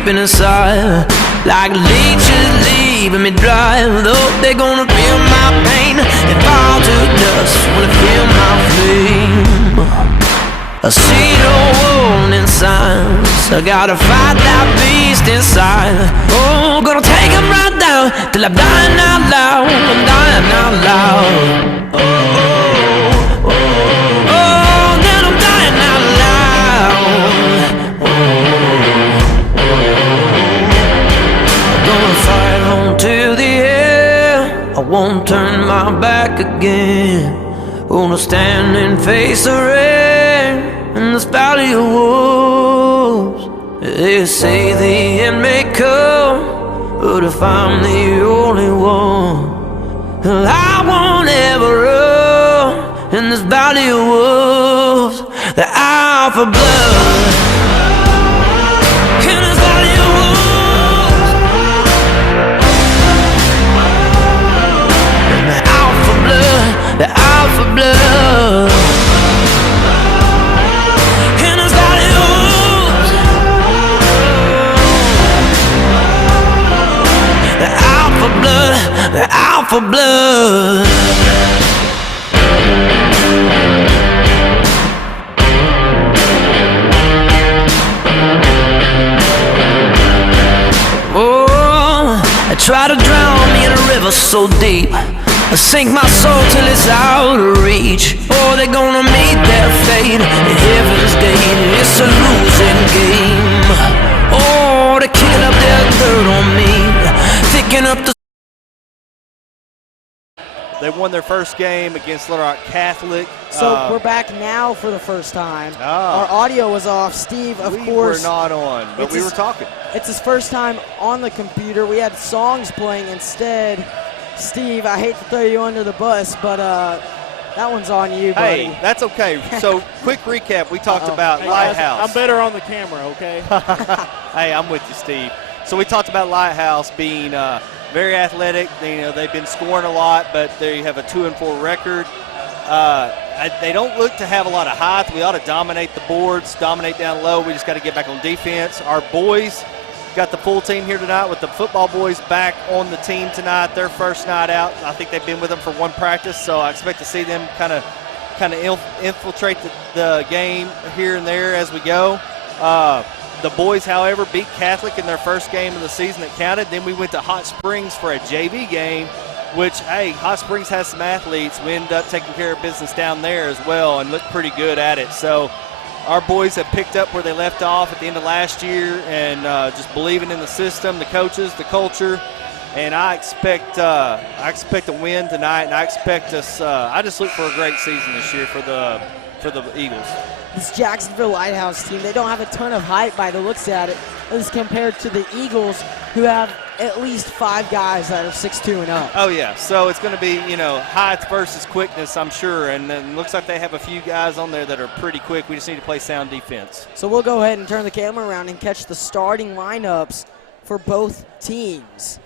creeping inside, like leeches leaving me dry. Though they're gonna feel my pain and fall to dust when they feel my flame. I see no warning signs, I gotta fight that beast inside. Oh, gonna take him right down till I'm dying out loud, I'm dying out loud. Oh, oh, oh, oh, then I'm dying out loud. Oh, oh, I'm gonna fight on till the end, I won't turn my back again. Gonna stand and face the rain in this valley of wolves. They say the end may come, but if I'm the only one, well, I won't ever run in this valley of wolves. The hour for blood in this valley of wolves. And the hour for blood, the hour for blood. They're out for blood. Oh, I try to drown me in a river so deep, I sink my soul till it's out of reach. Oh, they're gonna meet their fate at heaven's gate. It's a losing game. Oh, they're kicking up their dirt on me, picking up the. They won their first game against Little Rock Catholic. So we're back now for the first time. Our audio was off. Steve, of course. We were not on, but we were talking. It's his first time on the computer. We had songs playing instead. Steve, I hate to throw you under the bus, but that one's on you, buddy. Hey, that's okay. So, quick recap. We talked about Lighthouse. I'm better on the camera, okay? Hey, I'm with you, Steve. So we talked about Lighthouse being very athletic. They've been scoring a lot, but they have a 2-4 record. They don't look to have a lot of height. We ought to dominate the boards, dominate down low. We just got to get back on defense. Our boys got the full team here tonight with the football boys back on the team tonight. Their first night out. I think they've been with them for one practice, so I expect to see them kind of infiltrate the game here and there as we go. The boys, however, beat Catholic in their first game of the season that counted. Then we went to Hot Springs for a JV game, which, hey, Hot Springs has some athletes. We ended up taking care of business down there as well and looked pretty good at it. So our boys have picked up where they left off at the end of last year and just believing in the system, the coaches, the culture. And I expect a win tonight, and I expect us I just look for a great season this year for the Eagles. This Jacksonville Lighthouse team, they don't have a ton of height by the looks at it, as compared to the Eagles, who have at least 5 guys that are 6'2" and up. Oh, yeah. So it's going to be, height versus quickness, I'm sure. And then looks like they have a few guys on there that are pretty quick. We just need to play sound defense. So we'll go ahead and turn the camera around and catch the starting lineups for both teams.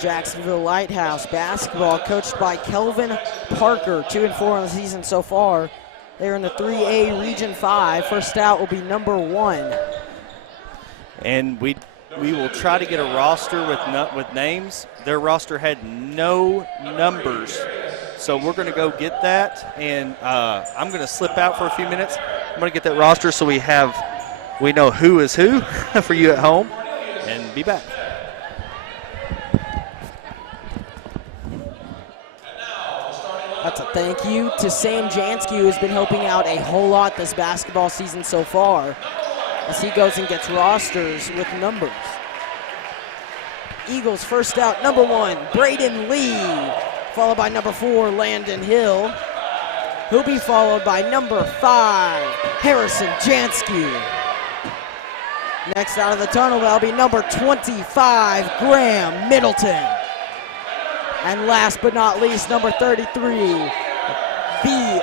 Jacksonville Lighthouse basketball, coached by Kelvin Parker, 2-4 on the season so far. They're in the 3A Region 5. First out will be number 1. And we will try to get a roster with names. Their roster had no numbers, so we're going to go get that. And I'm going to slip out for a few minutes. I'm going to get that roster so we know who is who for you at home, and be back. That's a thank you to Sam Jansky, who has been helping out a whole lot this basketball season so far, as he goes and gets rosters with numbers. Eagles first out, number 1, Braden Lee, followed by number 4, Landon Hill. He'll be followed by number 5, Harrison Jansky. Next out of the tunnel, that'll be number 25, Graham Middleton. And last but not least, number 33,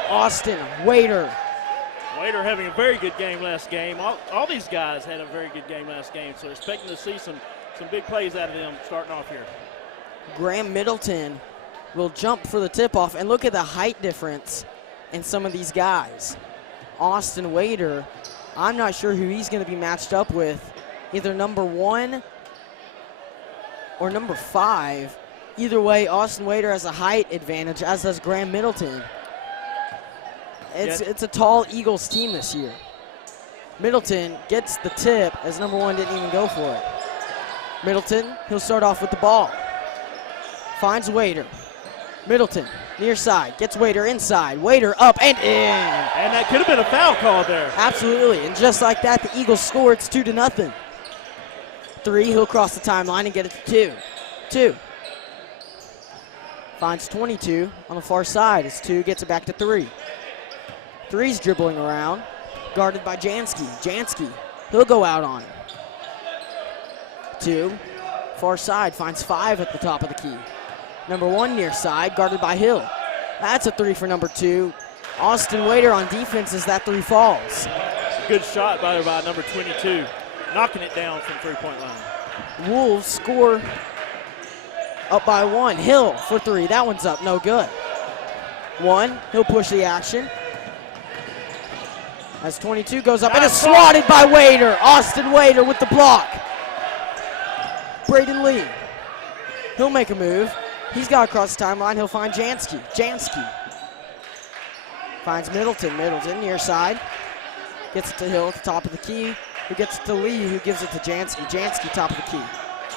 Austin Waiter. Waiter having a very good game last game. All these guys had a very good game last game, so expecting to see some big plays out of them starting off here. Graham Middleton will jump for the tip-off, and look at the height difference in some of these guys. Austin Waiter, I'm not sure who he's going to be matched up with, either number 1 or number 5. Either way, Austin Waiter has a height advantage, as does Graham Middleton. It's a tall Eagles team this year. Middleton gets the tip as number 1 didn't even go for it. Middleton, he'll start off with the ball. Finds Waiter. Middleton, near side, gets Waiter inside. Waiter up and in. And that could have been a foul call there. Absolutely, and just like that, the Eagles score. It's 2-0. 3, he'll cross the timeline and get it to 2. 2. Finds 22 on the far side as 2 gets it back to 3. 3's dribbling around, guarded by Jansky. Jansky, he'll go out on him. 2, far side, finds 5 at the top of the key. Number 1 near side, guarded by Hill. That's a 3 for number 2. Austin Waiter on defense as that 3 falls. Good shot by number 22, knocking it down from three-point line. Wolves score up by 1. Hill for 3. That one's up, no good. 1, he'll push the action. As 22 goes up and is swatted by Waiter. Austin Waiter with the block. Braden Lee, he'll make a move. He's got across the timeline. He'll find Jansky. Jansky finds Middleton. Middleton near side. Gets it to Hill at the top of the key. Who gets it to Lee, who gives it to Jansky. Jansky top of the key.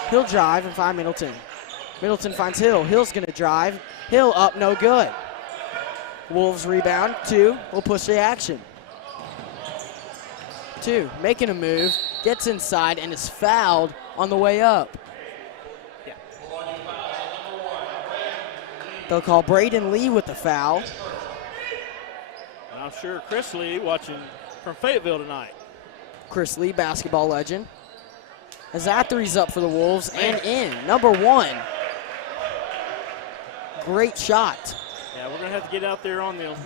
He'll drive and find Middleton. Middleton finds Hill. Hill's going to drive. Hill up, no good. Wolves rebound. 2 will push the action. 2 making a move. Gets inside and is fouled on the way up. They'll call Braden Lee with the foul. And I'm sure Chris Lee watching from Fayetteville tonight. Chris Lee, basketball legend. As that 3's up for the Wolves and in. Number 1. Great shot. Yeah, we're going to have to get out there on them.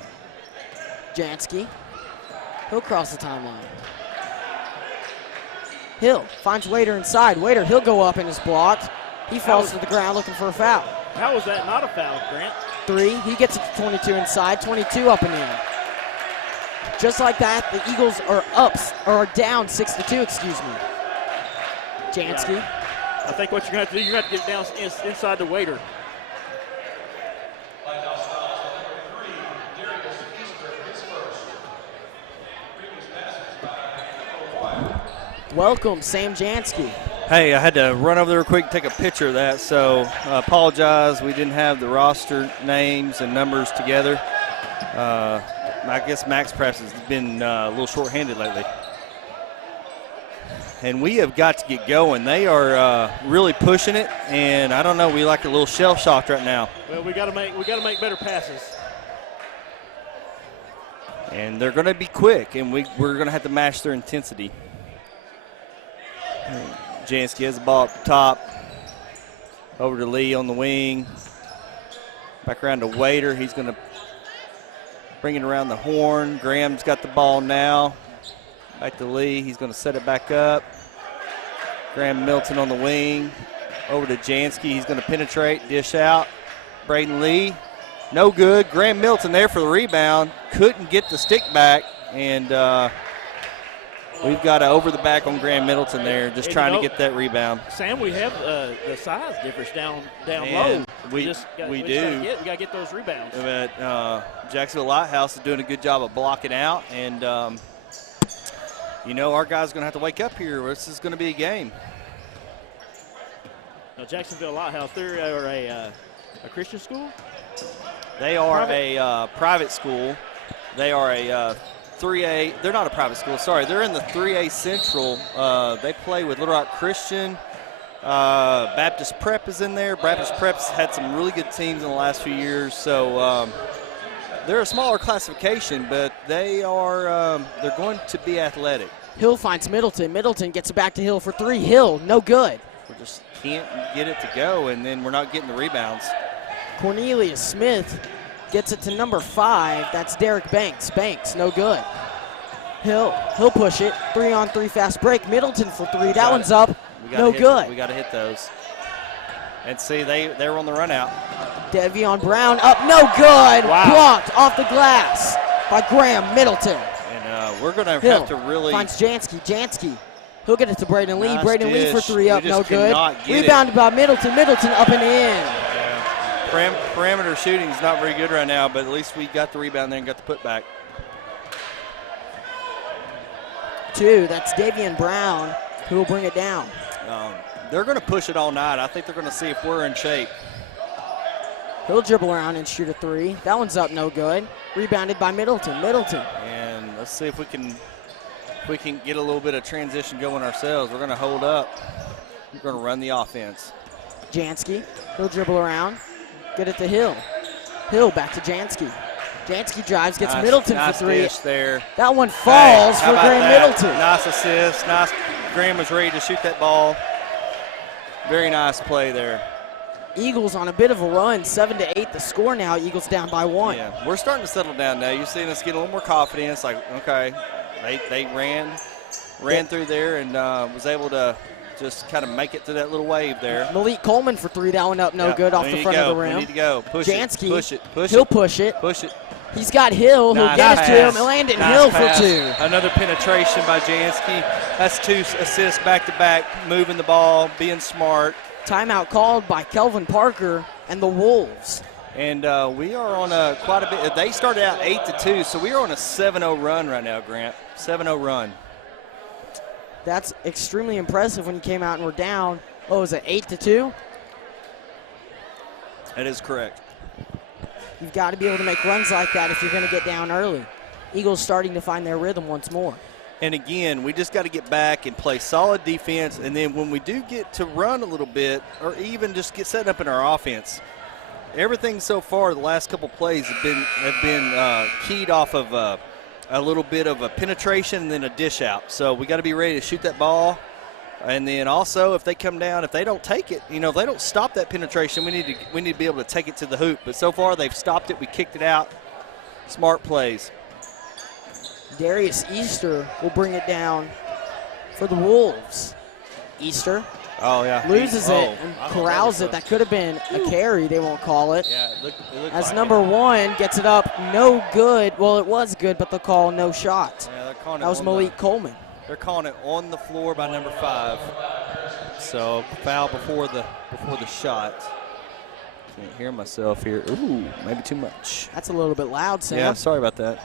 Jansky. He'll cross the timeline. Hill finds Waiter inside. Waiter, he'll go up and is blocked. He falls to the ground looking for a foul. How was that not a foul, Grant? 3, he gets it to 22 inside, 22 up and in. Just like that, the Eagles are down 6-2, excuse me. Jansky. Yeah. I think what you're going to have to do, you're going to have to get down inside the Waiter. Welcome, Sam Jansky. Hey, I had to run over there quick and take a picture of that, so I apologize. We didn't have the roster names and numbers together. I guess Max perhaps has been a little short-handed lately. And we have got to get going. They are really pushing it, and I don't know, we like a little shell-shocked right now. Well, we got to make better passes. And they're going to be quick, and we're going to have to match their intensity. Jansky has the ball up the top. Over to Lee on the wing. Back around to Waiter. He's going to bring it around the horn. Graham's got the ball now. Back to Lee. He's going to set it back up. Graham Milton on the wing. Over to Jansky. He's going to penetrate, dish out. Braden Lee. No good. Graham Milton there for the rebound. Couldn't get the stick back. And we've got to over the back on Graham Middleton there, just trying to get that rebound. Sam, we have the size difference down And low. We do. We got to get those rebounds. But Jacksonville Lighthouse is doing a good job of blocking out. And, our guys are going to have to wake up here. This is going to be a game. Now, Jacksonville Lighthouse, they're a Christian school? They are a private school. They are a 3A. They're not a private school. Sorry, they're in the 3A Central. They play with Little Rock Christian. Baptist Prep is in there. Baptist Prep's had some really good teams in the last few years. So they're a smaller classification, but they're going to be athletic. Hill finds Middleton. Middleton gets it back to Hill for 3. Hill, no good. We just can't get it to go, and then we're not getting the rebounds. Cornelius Smith Gets it to number 5. That's Derek Banks. Banks, no good. He'll push it. 3-on-3 fast break. Middleton for 3. That one's up. No good. We got to hit those. And see, they were on the run out. Devion Brown up, no good. Wow. Blocked off the glass by Graham Middleton. And we're going to Hill have to really. finds Jansky. Jansky. He'll get it to Braden Lee. Nice Braden Lee for dish. 3 up, We no just good. cannot get Rebounded by Middleton. Middleton up and in. Yeah. Perimeter shooting is not very good right now, but at least we got the rebound there and got the putback. 2. That's Davian Brown who will bring it down. They're going to push it all night. I think they're going to see if we're in shape. He'll dribble around and shoot a 3. That one's up, no good. Rebounded by Middleton. Middleton. And let's see if we can get a little bit of transition going ourselves. We're going to hold up. We're going to run the offense. Jansky. He'll dribble around. Get it to Hill. Hill back to Jansky. Jansky drives, gets Middleton nice for 3. Dish there. That one falls Hey, for how about Graham that? Middleton. Nice assist. Nice. Graham was ready to shoot that ball. Very nice play there. Eagles on a bit of a run, 7-8 the score now. Eagles down by 1. Yeah, we're starting to settle down now. You're seeing us get a little more confidence. Like, okay, they ran through there and was able to just kind of make it to that little wave there. Malik Coleman for 3. That one up, no Yeah, good off we the need front to of go. the rim. We need to go. Push Jansky, it. Push it. Push he'll it. push it. Push it. He's got Hill. He'll Nice get it to him. pass. Landon Nice Hill pass. for 2. Another penetration by Jansky. That's 2 assists back-to-back, moving the ball, being smart. Timeout called by Kelvin Parker and the Wolves. And we are on quite a bit. They started out 8-2, so we are on a 7-0 run right now, Grant. 7-0 run. That's extremely impressive when you came out and were down. Oh, was it 8-2? That is correct. You've got to be able to make runs like that if you're going to get down early. Eagles starting to find their rhythm once more. And again, we just got to get back and play solid defense. And then when we do get to run a little bit, or even just get set up in our offense, everything so far, the last couple plays have been keyed off of a little bit of a penetration and then a dish out. So we got to be ready to shoot that ball. And then also, if they come down, if they don't take it, if they don't stop that penetration, we need to be able to take it to the hoop. But so far, they've stopped it. We kicked it out. Smart plays. Darius Easter will bring it down for the Wolves. Easter Oh, yeah. loses it and corrals it. That could have been a carry. They won't call it. Yeah, it looked As like number it. 1 gets it up, no good. Well, it was good, but they'll call no shot. Yeah, they're calling That it was on Malik Coleman. They're calling it on the floor by number 5. So foul before the shot. Can't hear myself here. Ooh, maybe too much. That's a little bit loud, Sam. Yeah, sorry about that.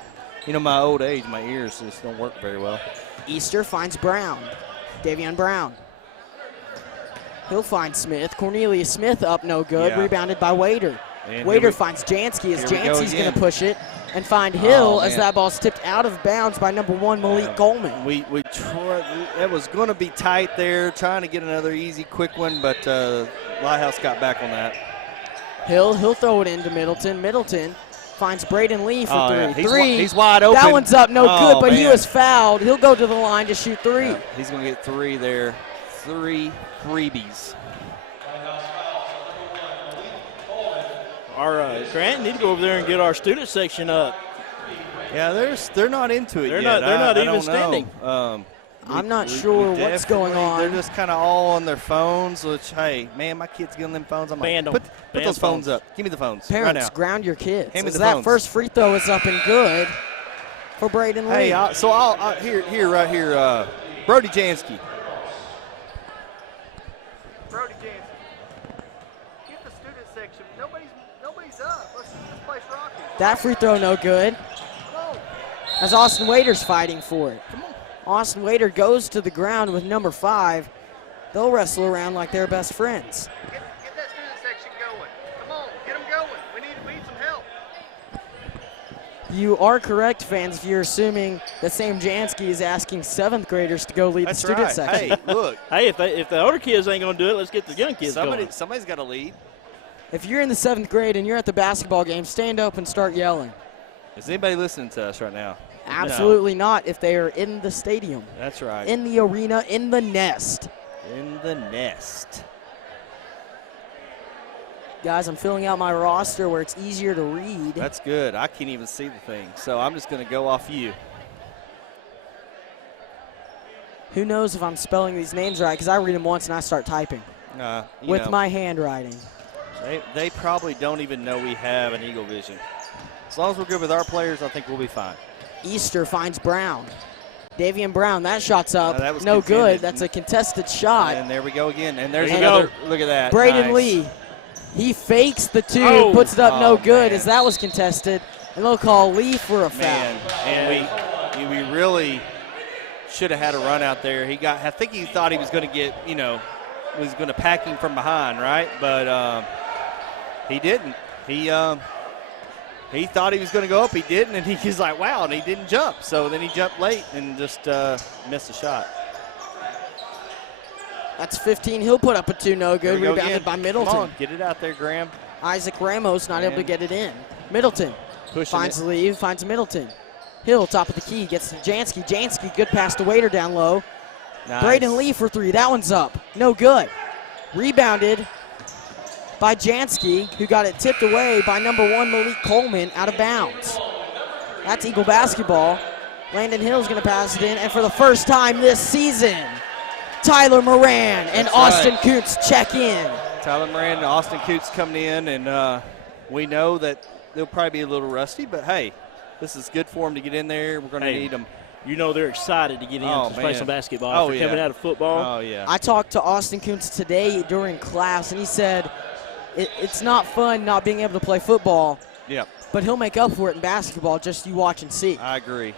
My old age, my ears just don't work very well. Easter finds Brown. Davion Brown. He'll find Smith. Cornelius Smith up, no good. Yeah. Rebounded by Wader. And Wader finds Jansky as here we go Jansky's going again. to push it and find Hill as man. that ball's tipped out of bounds by number 1, Malik Coleman. We tried. It was going to be tight there, trying to get another easy, quick one, but Lighthouse got back on that. He'll throw it into Middleton. Middleton finds Braden Lee for 3. Yeah. 3. He's wide open. That one's up, no good, but he man. was fouled. He'll go to the line to shoot 3. Yeah, he's going to get 3 there. 3 freebies. Our Grant need to go over there and get our student section up. Yeah, they're not into it They're yet. not- they're not I even don't know. standing. I'm not sure what's going definitely- on. They're just kind of all on their phones, which, hey, man, my kid's getting them phones. I'm Ban like, 'em. put Ban those phones phones. up. Give me the phones right Parents, now. ground your kids. Hand me As the that phones. first free throw is up and good for Braden Lee. Hey, I'll right here, Brody Jansky. Brody Jansky. Get the student section. Nobody's up. Let's get this place rocking. That free throw no good. As Austin Wader's fighting for it. Austin Wader goes to the ground with number 5. They'll wrestle around like they're best friends. Get that student section going. Come on, get them going. We need some help. You are correct, fans, if you're assuming that Sam Jansky is asking 7th graders to go lead That's the student right. section. Hey, look. Hey, if the older kids ain't gonna do it, let's get the young kids going. Somebody's got to lead. If you're in the 7th grade and you're at the basketball game, stand up and start yelling. Is anybody listening to us right now? Absolutely not if they are in the stadium, That's right. in the arena, in the nest. In the nest. Guys, I'm filling out my roster where it's easier to read. That's good. I can't even see the thing, so I'm just going to go off you. Who knows if I'm spelling these names right, because I read them once and I start typing with my handwriting. They probably don't even know we have an Eagle Vision. As long as we're good with our players, I think we'll be fine. Easter finds Brown. Davian Brown, that shot's up. That was no contended. good. That's a contested shot. And there we go again. And there's another. Look at that. Braden Nice. Lee, he fakes the two, puts it up no good as that was contested. And they'll call Lee for a foul. And we really should have had a run out there. I think he thought he was going to get, was going to pack him from behind, right? But he didn't. He thought he was going to go up. He didn't, and he was like, wow, and he didn't jump. So then he jumped late and just missed the shot. That's 15. He'll put up a two, no good. Rebounded by Middleton. Come on, get it out there, Graham. Isaac Ramos not able to get it in. Middleton finds it. the lead, finds Middleton. Hill, top of the key, gets to Jansky. Jansky, good pass to Waiter down low. Nice. Braden Lee for three. That one's up. No good. Rebounded by Jansky, who got it tipped away by number 1 Malik Coleman out of bounds. That's Eagle basketball. Landon Hill's going to pass it in, and for the first time this season, Tyler Moran and Austin Coots check in. Tyler Moran and Austin Coots coming in, and we know that they'll probably be a little rusty, but hey, this is good for them to get in there. We're going to need them. You know they're excited to get in to play some basketball after coming out of football. Oh, yeah. I talked to Austin Coots today during class, and he said it's not fun not being able to play football. Yep. But he'll make up for it in basketball. Just you watch and see. I agree.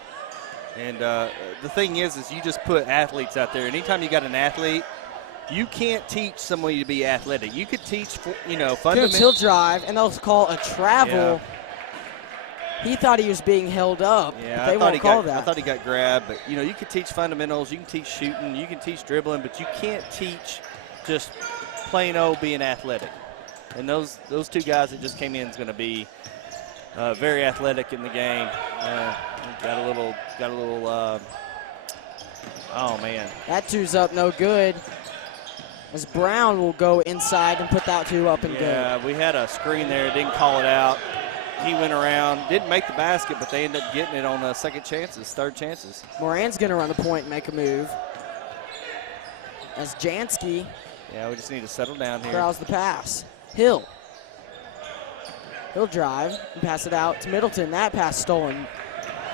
And the thing is you just put athletes out there. Anytime you got an athlete, you can't teach somebody to be athletic. You could teach, fundamental. He'll drive, and they'll call a travel. Yeah. He thought he was being held up. Yeah, but they won't call that. I thought he got grabbed. But, you can teach fundamentals. You can teach shooting. You can teach dribbling. But you can't teach just plain old being athletic. And those two guys that just came in is going to be very athletic in the game. Got a little. Oh man. That two's up, no good. As Brown will go inside and put that two up and good. Yeah, we had a screen there, didn't call it out. He went around, didn't make the basket, but they ended up getting it on second chances, third chances. Moran's going to run the point and make a move. As Jansky. Yeah, we just need to settle down here. Corrals the pass. Hill. He'll drive and pass it out to Middleton. That pass stolen.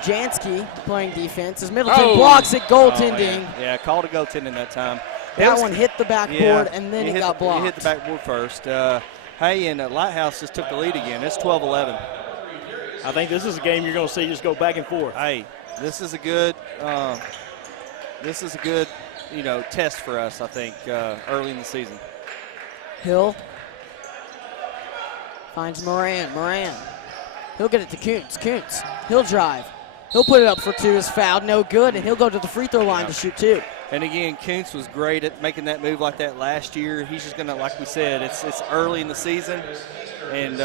Jansky playing defense as Middleton blocks it, goaltending. Yeah, called a goaltending that time. That one hit the backboard and then it got blocked. He hit the backboard first. And Lighthouse just took the lead again. It's 12-11. I think this is a game you're going to see just go back and forth. Hey, this is a good test for us, I think, early in the season. Hill finds Moran. He'll get it to Kuntz. He'll drive. He'll put it up for two. Is fouled. No good. And he'll go to the free throw line to shoot two. And again, Kuntz was great at making that move like that last year. He's just going to, like we said, it's early in the season. And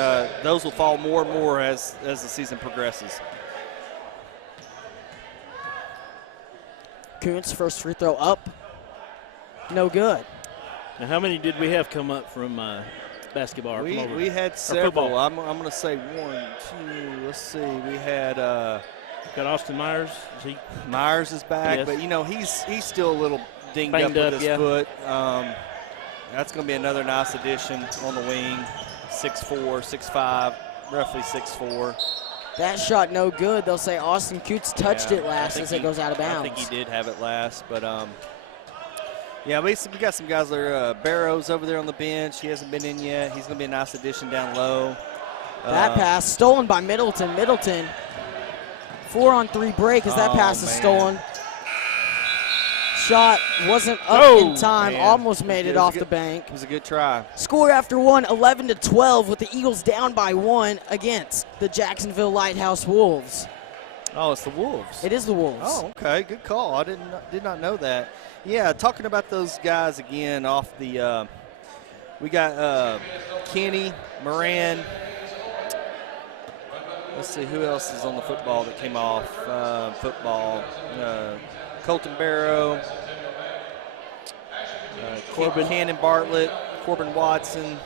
those will fall more and more as the season progresses. Kuntz, first free throw up. No good. Now, how many did we have come up from basketball? We had several. I'm going to say 1, 2. Let's see. We had got Austin Myers. Myers is back, yes. But he's still a little dinged up with his foot. That's going to be another nice addition on the wing. 6'4", 6'5", roughly 6'4". That shot no good. They'll say Austin Coots touched it last as it goes out of bounds. I think he did have it last, but yeah, we got some guys there. Barrows over there on the bench. He hasn't been in yet. He's going to be a nice addition down low. That pass stolen by Middleton. 4-on-3 break as that pass is stolen. Shot wasn't up in time. Man. Almost made it off the bank. It was a good try. Score after one, 11-12, with the Eagles down by 1 against the Jacksonville Lighthouse Wolves. Oh, it's the Wolves. It is the Wolves. Oh, okay. Good call. I did not know that. Yeah, talking about those guys again off the we got Kenny, Moran. Let's see, who else is on the football that came off football? Colton Barrow, Corbin Cannon Bartlett, Corbin Watson.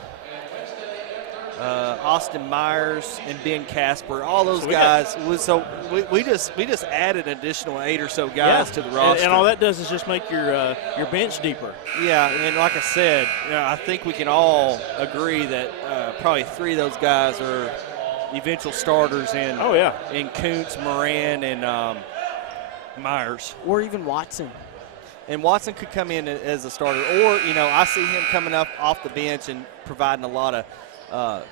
Austin Myers, and Ben Casper. All those guys. We just added an additional 8 or so guys to the roster. And all that does is just make your bench deeper. Yeah, and like I said, I think we can all agree that probably 3 of those guys are eventual starters in in Kuntz, Moran, and Myers. Or even Watson. And Watson could come in as a starter. Or, I see him coming up off the bench and providing a lot of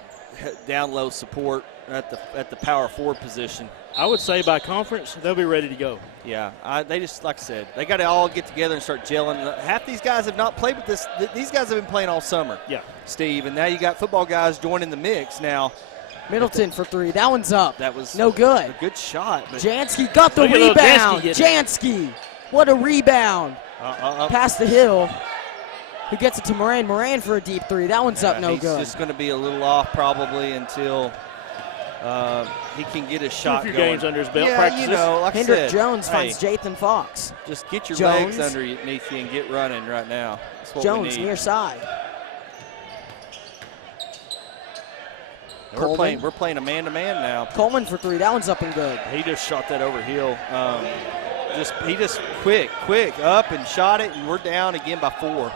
down low support at the power forward position. I would say by conference, they'll be ready to go. Yeah, they just, like I said, they got to all get together and start gelling. Half these guys have not played with this. These guys have been playing all summer, Steve, and now you got football guys joining the mix now. Middleton for 3. That one's up. That was no good. A good shot. But Jansky got the rebound. Jansky, what a rebound. Past the hill. Who gets it to Moran? Moran for a deep 3. That one's up, no good. He's just going to be a little off probably until he can get his shot going. A few games under his belt. Yeah, practices. like Hendrick I said, Jones finds Jathan Fox. Just get your Jones. legs underneath you and get running right now. That's what Jones we need. near side. We're playing a man-to-man now. Coleman for 3. That one's up and good. He just shot that over hill. He just quick up and shot it, and we're down again by 4.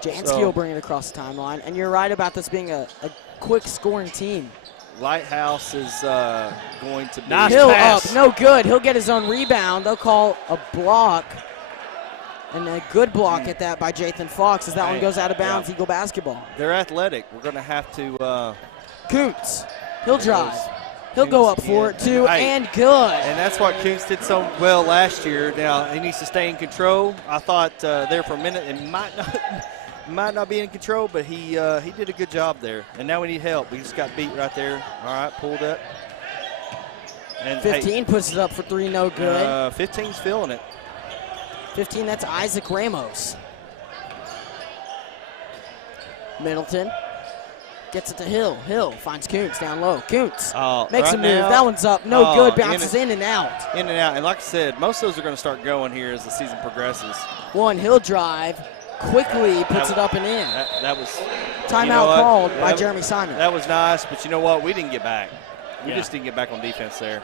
Jansky will bring it across the timeline. And you're right about this being a quick scoring team. Lighthouse is going to be. Nice Hill pass. up, no good. He'll get his own rebound. They'll call a block. And a good block at that by Jathan Fox as that one goes out of bounds. Eagle basketball. They're athletic. We're going to have to. Kuntz, he'll drive. He'll go up for it too, and good. And that's what Kuntz did so well last year. Now he needs to stay in control. I thought there for a minute it might not be in control, but he did a good job there. And now we need help. We just got beat right there. All right, pulled up. And 15 puts it up for 3, no good. 15's feeling it. 15, that's Isaac Ramos. Middleton gets it to Hill. Hill finds Kuntz down low. Kuntz makes a move. That one's up. No good. Bounces in and out. In and out. And like I said, most of those are going to start going here as the season progresses. One Hill drive. Quickly puts it up and in. That was timeout called by Jeremy Simon. That was nice, but you know what? We didn't get back. We just didn't get back on defense there.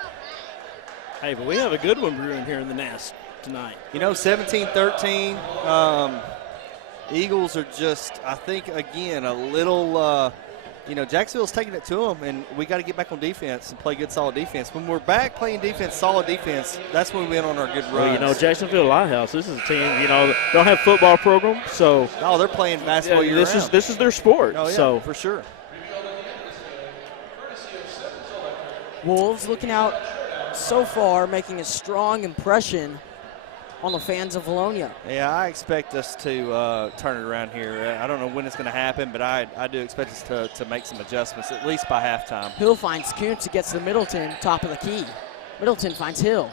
Hey, but we have a good one brewing here in the nest tonight. 17-13. Eagles are just, I think, again, a little Jacksonville's taking it to them, and we got to get back on defense and play good, solid defense. When we're back playing defense, solid defense, that's when we went on our good runs. Well, Jacksonville Lighthouse, this is a team, don't have football program, so. No, they're playing basketball year-round. This is their sport. Oh, yeah, so. for sure. Wolves looking out so far, making a strong impression on the fans of Vilonia. Yeah, I expect us to turn it around here. I don't know when it's going to happen, but I do expect us to make some adjustments, at least by halftime. Hill finds Kuntz. He gets to Middleton, top of the key. Middleton finds Hill.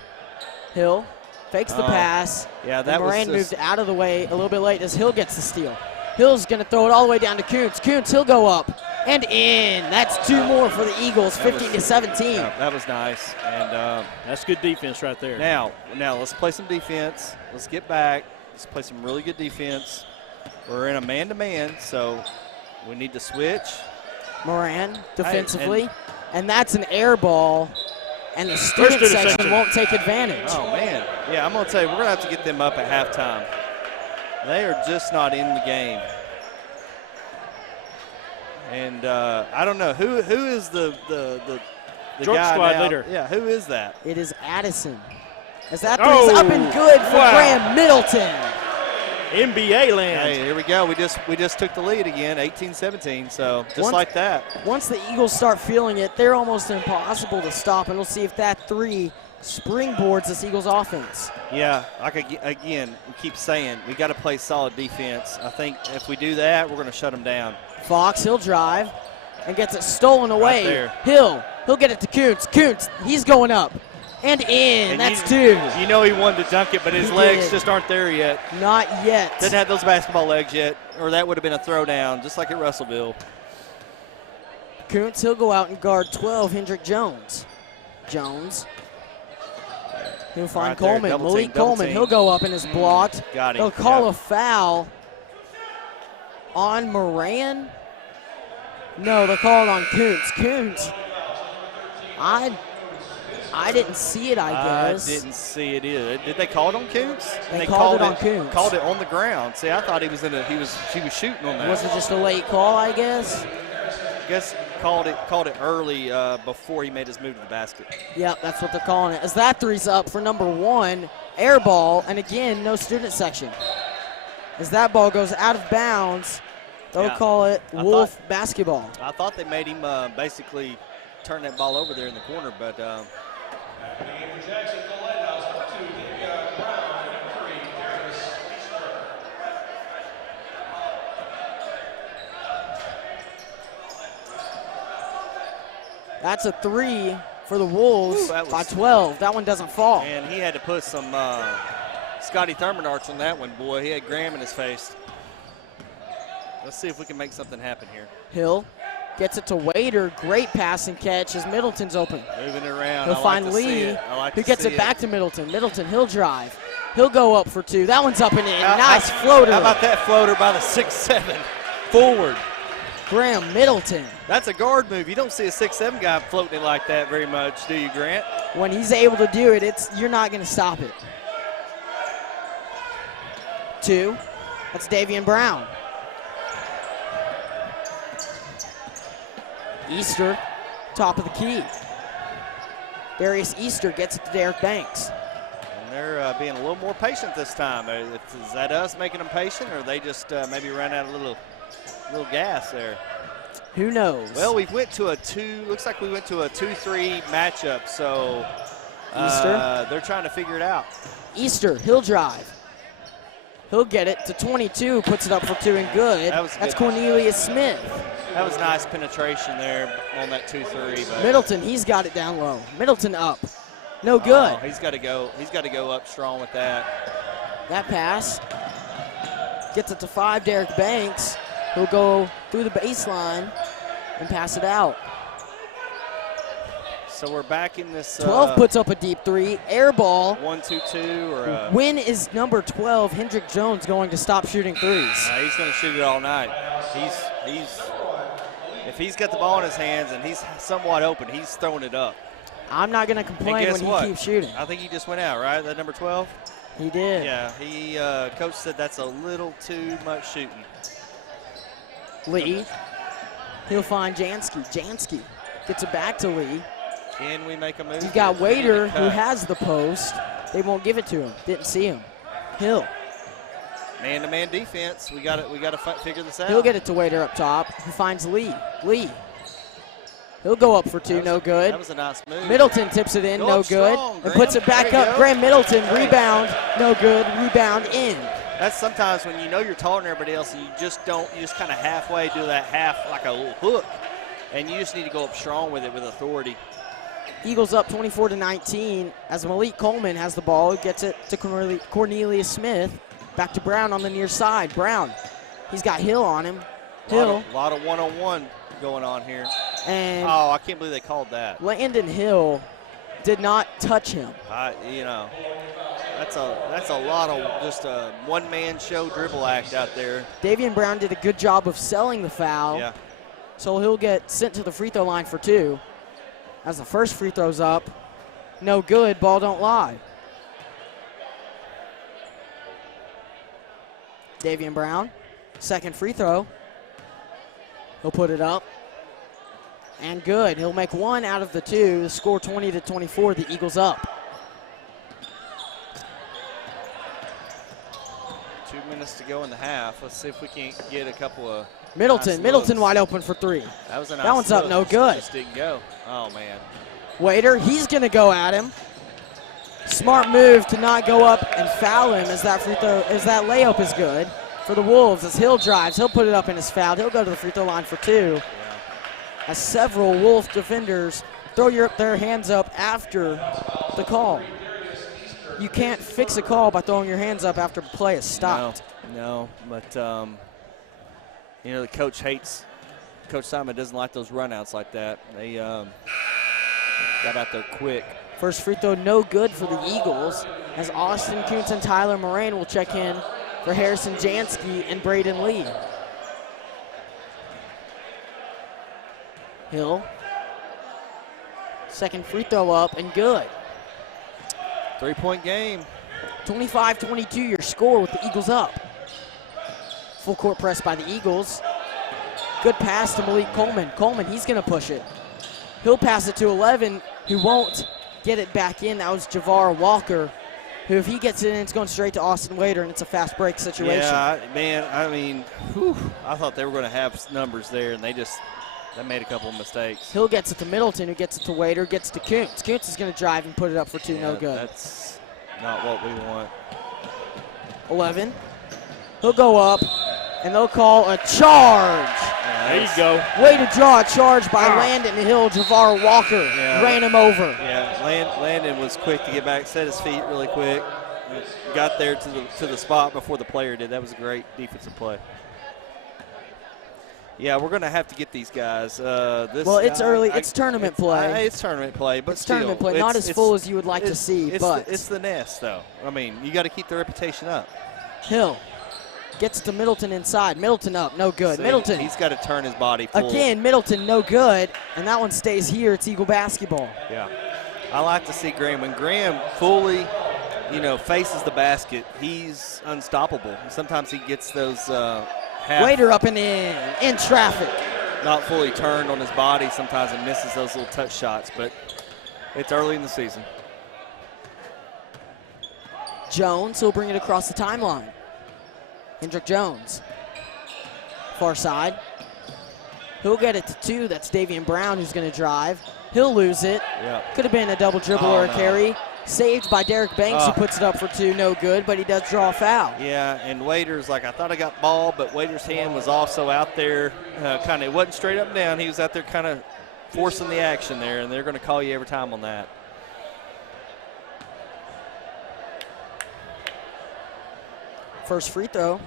Hill fakes the pass. Yeah, that was Moran moved out of the way a little bit late as Hill gets the steal. Hill's going to throw it all the way down to Kuntz. Kuntz, he'll go up and in. That's 2 more for the Eagles, 15-17. Yeah, that was nice. And that's good defense right there. Now let's play some defense. Let's get back. Let's play some really good defense. We're in a man-to-man, so we need to switch. Moran defensively, and that's an air ball, and the student section won't take advantage. Oh, man. Yeah, I'm going to tell you, we're going to have to get them up at halftime. They are just not in the game. And I don't know. Who is the drunk guy squad now? leader? Yeah, who is that? It is Addison. As that three's up and good for Graham Middleton. NBA land. Hey, here we go. We just took the lead again, 18-17. So just like that. Once the Eagles start feeling it, they're almost impossible to stop. And we'll see if that 3 springboards this Eagles offense. Yeah, again, we keep saying we got to play solid defense. I think if we do that, we're going to shut them down. Fox, he'll drive and gets it stolen away. Right He'll get it to Kuntz. Kuntz, he's going up and in. And that's 2. You know he wanted to dunk it, but his legs just aren't there yet. Not yet. Doesn't have those basketball legs yet, or that would have been a throwdown, just like at Russellville. Kuntz, he'll go out and guard 12, Hendrick Jones. He'll find Coleman. Malik Coleman, he'll go up and is blocked. Got him. They'll call a foul on Moran. No, they're calling on Kuntz. Kuntz, I didn't see it, I guess. I didn't see it either. Did they call it on Kuntz? They called it on Kuntz. Called it on the ground. See, I thought she was shooting on that. Was it just a late call, I guess? I guess called it early before he made his move to the basket. Yep, that's what they're calling it. As that three's up for number 1, air ball, and again, no student section. As that ball goes out of bounds, they'll call it Wolf basketball. I thought they made him basically turn that ball over there in the corner, but Jacksonville Lighthouse, number 2, Brown, number 3, That's a 3 for the Wolves by 12. That one doesn't fall. And he had to put some Scotty Thurman arts on that one, boy. He had Graham in his face. Let's see if we can make something happen here. Hill gets it to Wader. Great pass and catch as Middleton's open. Moving it around. He'll find Lee, who gets it back to Middleton. Middleton, he'll drive. He'll go up for 2. That one's up and in. Nice floater. How about that floater by the 6'7" forward? Graham Middleton. That's a guard move. You don't see a 6'7" guy floating it like that very much, do you, Grant? When he's able to do it, you're not going to stop it. 2. That's Davian Brown. Easter, top of the key. Darius Easter gets it to Derek Banks. And they're being a little more patient this time. Is that us making them patient, or they just maybe ran out a little gas there? Who knows? Well, we went to looks like we went to a 2-3 matchup, so Easter. they're trying to figure it out. Easter, he'll drive. He'll get it to 22, puts it up for 2 and good. That's Cornelius Smith. That was nice penetration there on that 2-3. Middleton, he's got it down low. Middleton up. No good. Oh, he's got to go up strong with that. That pass gets it to 5, Derek Banks. He'll go through the baseline and pass it out. So we're back in this. 12 puts up a deep 3. Air ball. 1-2-2 or. Win is number 12, Hendrick Jones, going to stop shooting threes. He's going to shoot it all night. If he's got the ball in his hands and he's somewhat open, he's throwing it up. I'm not going to complain when he keeps shooting. I think he just went out, right? That number 12? He did. Yeah, coach said that's a little too much shooting. Lee, he'll find Jansky. Jansky gets it back to Lee. Can we make a move? You've got Wader, who has the post. They won't give it to him. Didn't see him. Hill. Man-to-man defense. We got to figure this out. He'll get it to Wader up top. He finds Lee. Lee. He'll go up for 2, no good. That was a nice move. Middleton tips it in, no good. Strong, and puts it back up. Graham Middleton, rebound, no good. Rebound in. That's sometimes when you know you're taller than everybody else and you just kind of halfway do that half like a little hook. And you just need to go up strong with it with authority. Eagles up 24-19 as Malik Coleman has the ball. Gets it to Cornelius Smith. Back to Brown on the near side. Brown, he's got Hill on him. Hill. A lot of one-on-one going on here. And oh, I can't believe they called that. Landon Hill did not touch him. That's a lot of just a one-man show dribble act out there. Davian Brown did a good job of selling the foul. Yeah. So he'll get sent to the free throw line for 2. As the first free throw's up, no good, ball don't lie. Davian Brown, second free throw. He'll put it up. And good. He'll make 1 out of the 2. The score 20-24, the Eagles up. 2 minutes to go in the half. Let's see if we can get a couple of Middleton wide open for 3. That was a nice that one's up, no good. Just didn't go. Oh, man. Wader, he's going to go at him. Smart move to not go up and foul him as that that layup is good for the Wolves. As Hill drives, he'll put it up and is fouled. He'll go to the free throw line for 2. Yeah. As several Wolf defenders throw their hands up after the call. You can't fix a call by throwing your hands up after play is stopped. No, but the coach hates. Coach Simon doesn't like those runouts like that. They got out there quick. First free throw, no good for the Eagles, as Austin Kuntz and Tyler Moraine will check in for Harrison Jansky and Braden Lee. Hill. Second free throw up and good. 3-point game. 25-22 your score with the Eagles up. Full court press by the Eagles. Good pass to Malik Coleman. Coleman, he's going to push it. He'll pass it to 11, who won't get it back in. That was Javar Walker, who if he gets it in, it's going straight to Austin Wader, and it's a fast break situation. Yeah, man, I mean, whew, I thought they were going to have numbers there, and they made a couple of mistakes. Hill gets it to Middleton, who gets it to Wader, gets to Kuntz. Kuntz is going to drive and put it up for two, no good. That's not what we want. 11. He'll go up, and they'll call a charge. Yeah, There you go. Way to draw a charge by Landon Hill. Javar Walker ran him over. Yeah, Landon was quick to get back, set his feet really quick, got there to the spot before the player did. That was a great defensive play. Yeah, we're going to have to get these guys. Well, it's early. It's tournament play. It's tournament play, but It's still, tournament play. Not as full as you would like to see, but it's the nest, though. I mean, you got to keep the reputation up. Hill gets to Middleton inside. Middleton up, no good. So Middleton. He's got to turn his body full. Again, Middleton, no good, and that one stays here. It's Eagle basketball. Yeah. I like to see Graham. When Graham fully, faces the basket, he's unstoppable. Sometimes he gets those Wader up and in traffic. Not fully turned on his body sometimes and misses those little touch shots, but it's early in the season. Jones will bring it across the timeline. Hendrick Jones. Far side. He'll get it to two. That's Davian Brown who's going to drive. He'll lose it. Yeah. Could have been a double dribble or a carry. Saved by Derek Banks, who puts it up for two. No good, but he does draw a foul. Yeah, and Wader's I thought I got ball, but Wader's hand was also out there. It wasn't straight up and down. He was out there kind of forcing the action there, and they're going to call you every time on that. First free throw.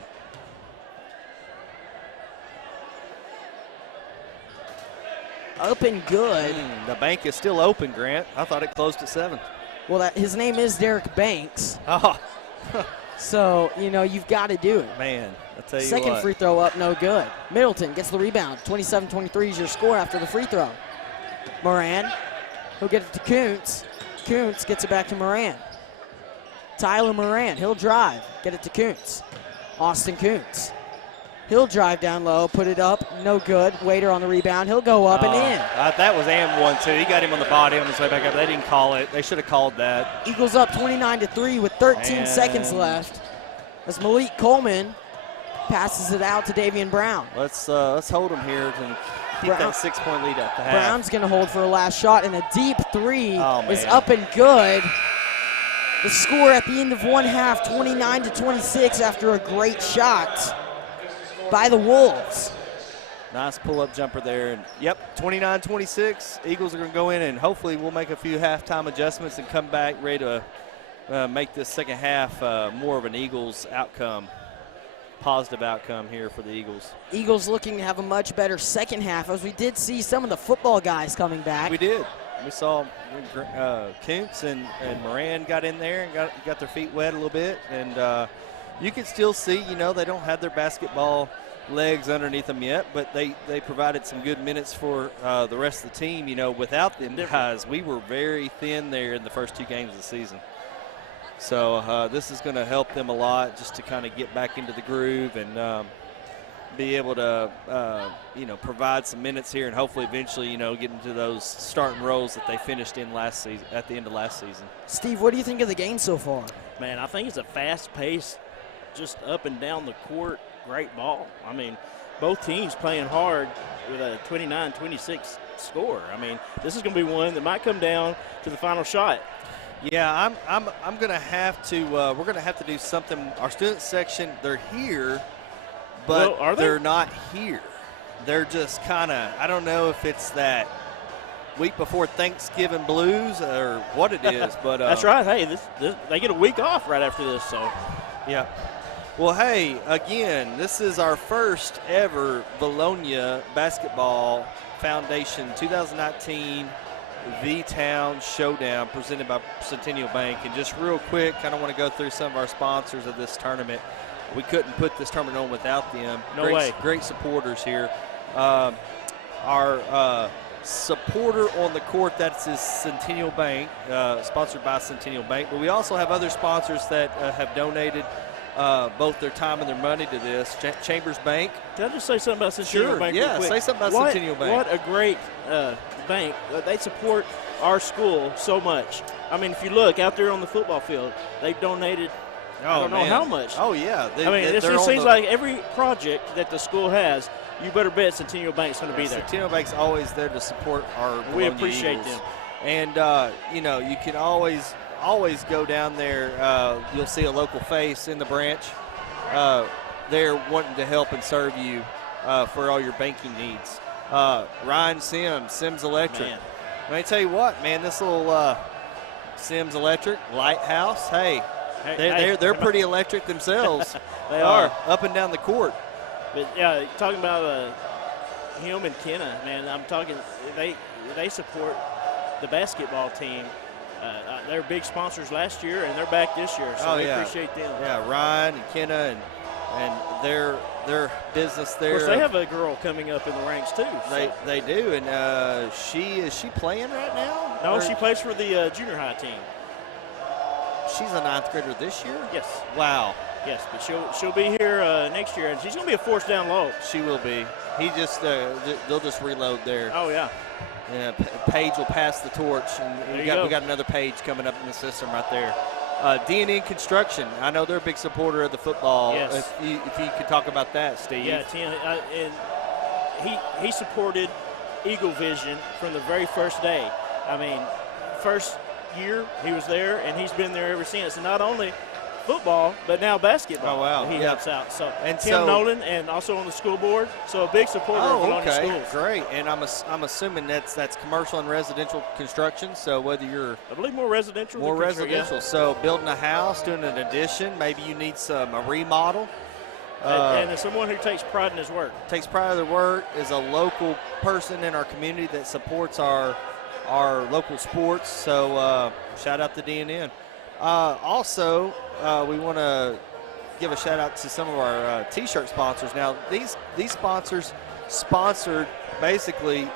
Open good. The bank is still open, Grant. I thought it closed at 7. Well, his name is Derek Banks. Oh. So, you've got to do it. Man, I'll tell you Second what. free throw up, no good. Middleton gets the rebound. 27-23 is your score after the free throw. Moran, he'll get it to Kuntz. Kuntz gets it back to Moran. Tyler Moran, he'll drive, get it to Kuntz. Austin Kuntz. He'll drive down low, put it up, no good. Wader on the rebound, he'll go up and in. That was one too. He got him on the body on his way back up. They didn't call it. They should have called that. Eagles up 29-3 with 13 seconds left. As Malik Coleman passes it out to Davian Brown. Let's hold him here and keep that 6-point lead at the half. Brown's going to hold for a last shot, and a deep three is man. up and good. The score at the end of one half, 29-26 after a great shot by the Wolves. Nice pull-up jumper there. And, 29-26. Eagles are going to go in, and hopefully we'll make a few halftime adjustments and come back ready to make this second half more of an Eagles outcome, positive outcome here for the Eagles. Eagles looking to have a much better second half, as we did see some of the football guys coming back. We did. We saw Kuntz and Moran got in there and got their feet wet a little bit. And you can still see, they don't have their basketball legs underneath them yet, but they provided some good minutes for the rest of the team. Without them guys, we were very thin there in the first 2 games of the season. So this is going to help them a lot just to kind of get back into the groove and be able to, provide some minutes here and hopefully eventually, get into those starting roles that they finished in last season, at the end of last season. Steve, what do you think of the game so far? Man, I think it's a fast-paced, just up and down the court, great ball. I mean, both teams playing hard with a 29-26 score. I mean, this is going to be one that might come down to the final shot. Yeah, I'm going to have to. We're going to have to do something. Our student section, they're here, but are they? They're not here. They're just kind of. I don't know if it's that week before Thanksgiving blues or what it is, but that's right. Hey, this they get a week off right after this, so yeah. Well, hey, again, this is our first ever Vilonia Basketball Foundation 2019 V-Town Showdown presented by Centennial Bank. And just real quick, kind of want to go through some of our sponsors of this tournament. We couldn't put this tournament on without them. No way. Great supporters here. Our supporter on the court. That's his Centennial Bank, sponsored by Centennial Bank. But we also have other sponsors that have donated both their time and their money to this. Chambers Bank. Can I just say something about Centennial Bank real Yeah, quick? say something about Centennial Bank. What a great bank. They support our school so much. I mean, if you look out there on the football field, they've donated I don't know how much. Oh, yeah. It seems like every project that the school has, you better bet Centennial Bank's going to be there. Centennial Bank's always there to support our We Vilonia appreciate Eagles. them. And, you can always go down there. You'll see a local face in the branch. They're wanting to help and serve you for all your banking needs. Ryan Sims Electric. Man. Let me tell you what, man, this little Sims Electric, Lighthouse, they're pretty electric themselves. They are. Up and down the court. But, yeah, talking about him and Kenna, man, I'm talking they support the basketball team. They're big sponsors last year, and they're back this year, so we appreciate them. Yeah, Ryan and Kenna and their business there. Of course, they have a girl coming up in the ranks, too. So. They do, and is she playing right now? No, Or she plays for the junior high team. She's a ninth grader this year? Yes. Wow. Yes, but she'll be here next year, and she's going to be a force down low. She will be. He just they'll just reload there. Oh, yeah. Yeah, Paige will pass the torch, and we got another Paige coming up in the system right there. D&E Construction, I know they're a big supporter of the football. Yes. If you could talk about that, Steve. Yeah, Tim, and he supported Eagle Vision from the very first day. I mean, first year he was there, and he's been there ever since. And not only football, but now basketball. Oh, wow. He helps out. So And Tim so- Nolan, and also on the school board. So a big supporter of Vilonia schools. Great. And I'm assuming that's commercial and residential construction. So whether you're I believe more residential. more than construction, residential, yeah. so building a house, doing an addition, maybe you need a remodel. And as someone who takes pride in his work. Takes pride in their work, is a local person in our community that supports our local sports. So shout out to DNN. Also, we want to give a shout out to some of our T-shirt sponsors. Now, these sponsors sponsored basically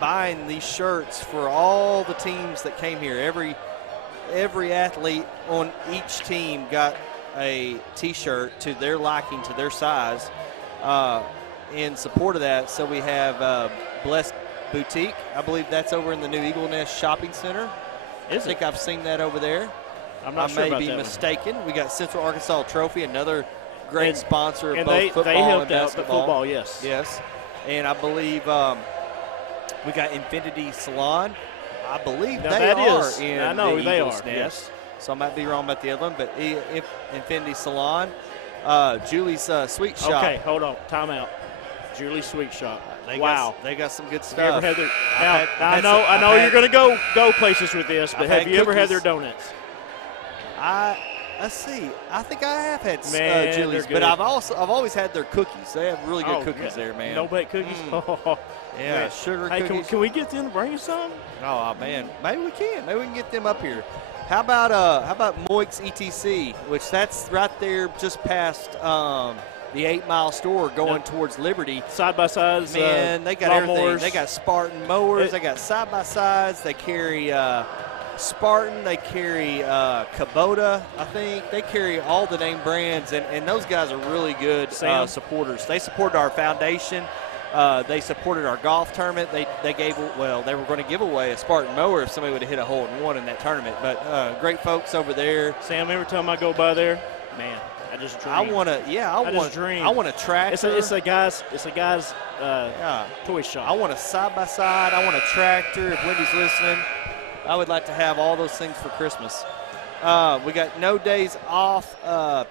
buying these shirts for all the teams that came here. Every athlete on each team got a T-shirt to their liking, to their size, in support of that. So we have Blessed Boutique. I believe that's over in the new Eagle Nest Shopping Center. I think I've seen that over there. I'm not sure I about may be that mistaken. We got Central Arkansas Trophy, another great sponsor of and both football they helped and out basketball. the football, yes. Yes. And I believe we got Infinity Salon. I believe Now they that are is- in I know the they Eagles are, Nest. yes. So I might be wrong about the other one, but Infinity Salon. Julie's Sweet Shop. Okay, hold on. Time out. Julie's Sweet Shop. They got some good Have you ever stuff. had their, I've now, had I know I've you're going to go places with this, but I've have had you ever had their cookies. donuts? Let's see. I think I have had Man, Julie's, they're but good. I've always had their cookies. They have really good Oh, cookies yeah. there, man. No bake cookies? Yeah, Man. sugar Hey, cookies. can we get them to bring us some? Oh man, maybe we can. Maybe we can get them up here. How about Moix ETC, which that's right there just past the 8 Mile store going towards Liberty. Side by sides. Man, they got everything. lawnmowers. They got Spartan mowers. They got side by sides. They carry Spartan. They carry Kubota. I think they carry all the name brands, and those guys are really good supporters. They supported our foundation. They supported our golf tournament. They were going to give away a Spartan mower if somebody would have hit a hole-in-one in that tournament. But great folks over there. Sam, every time I go by there, man, I just dream. I want a tractor. It's a guy's toy shop. I want a side-by-side. I want a tractor. If Wendy's listening, I would like to have all those things for Christmas. We got no days off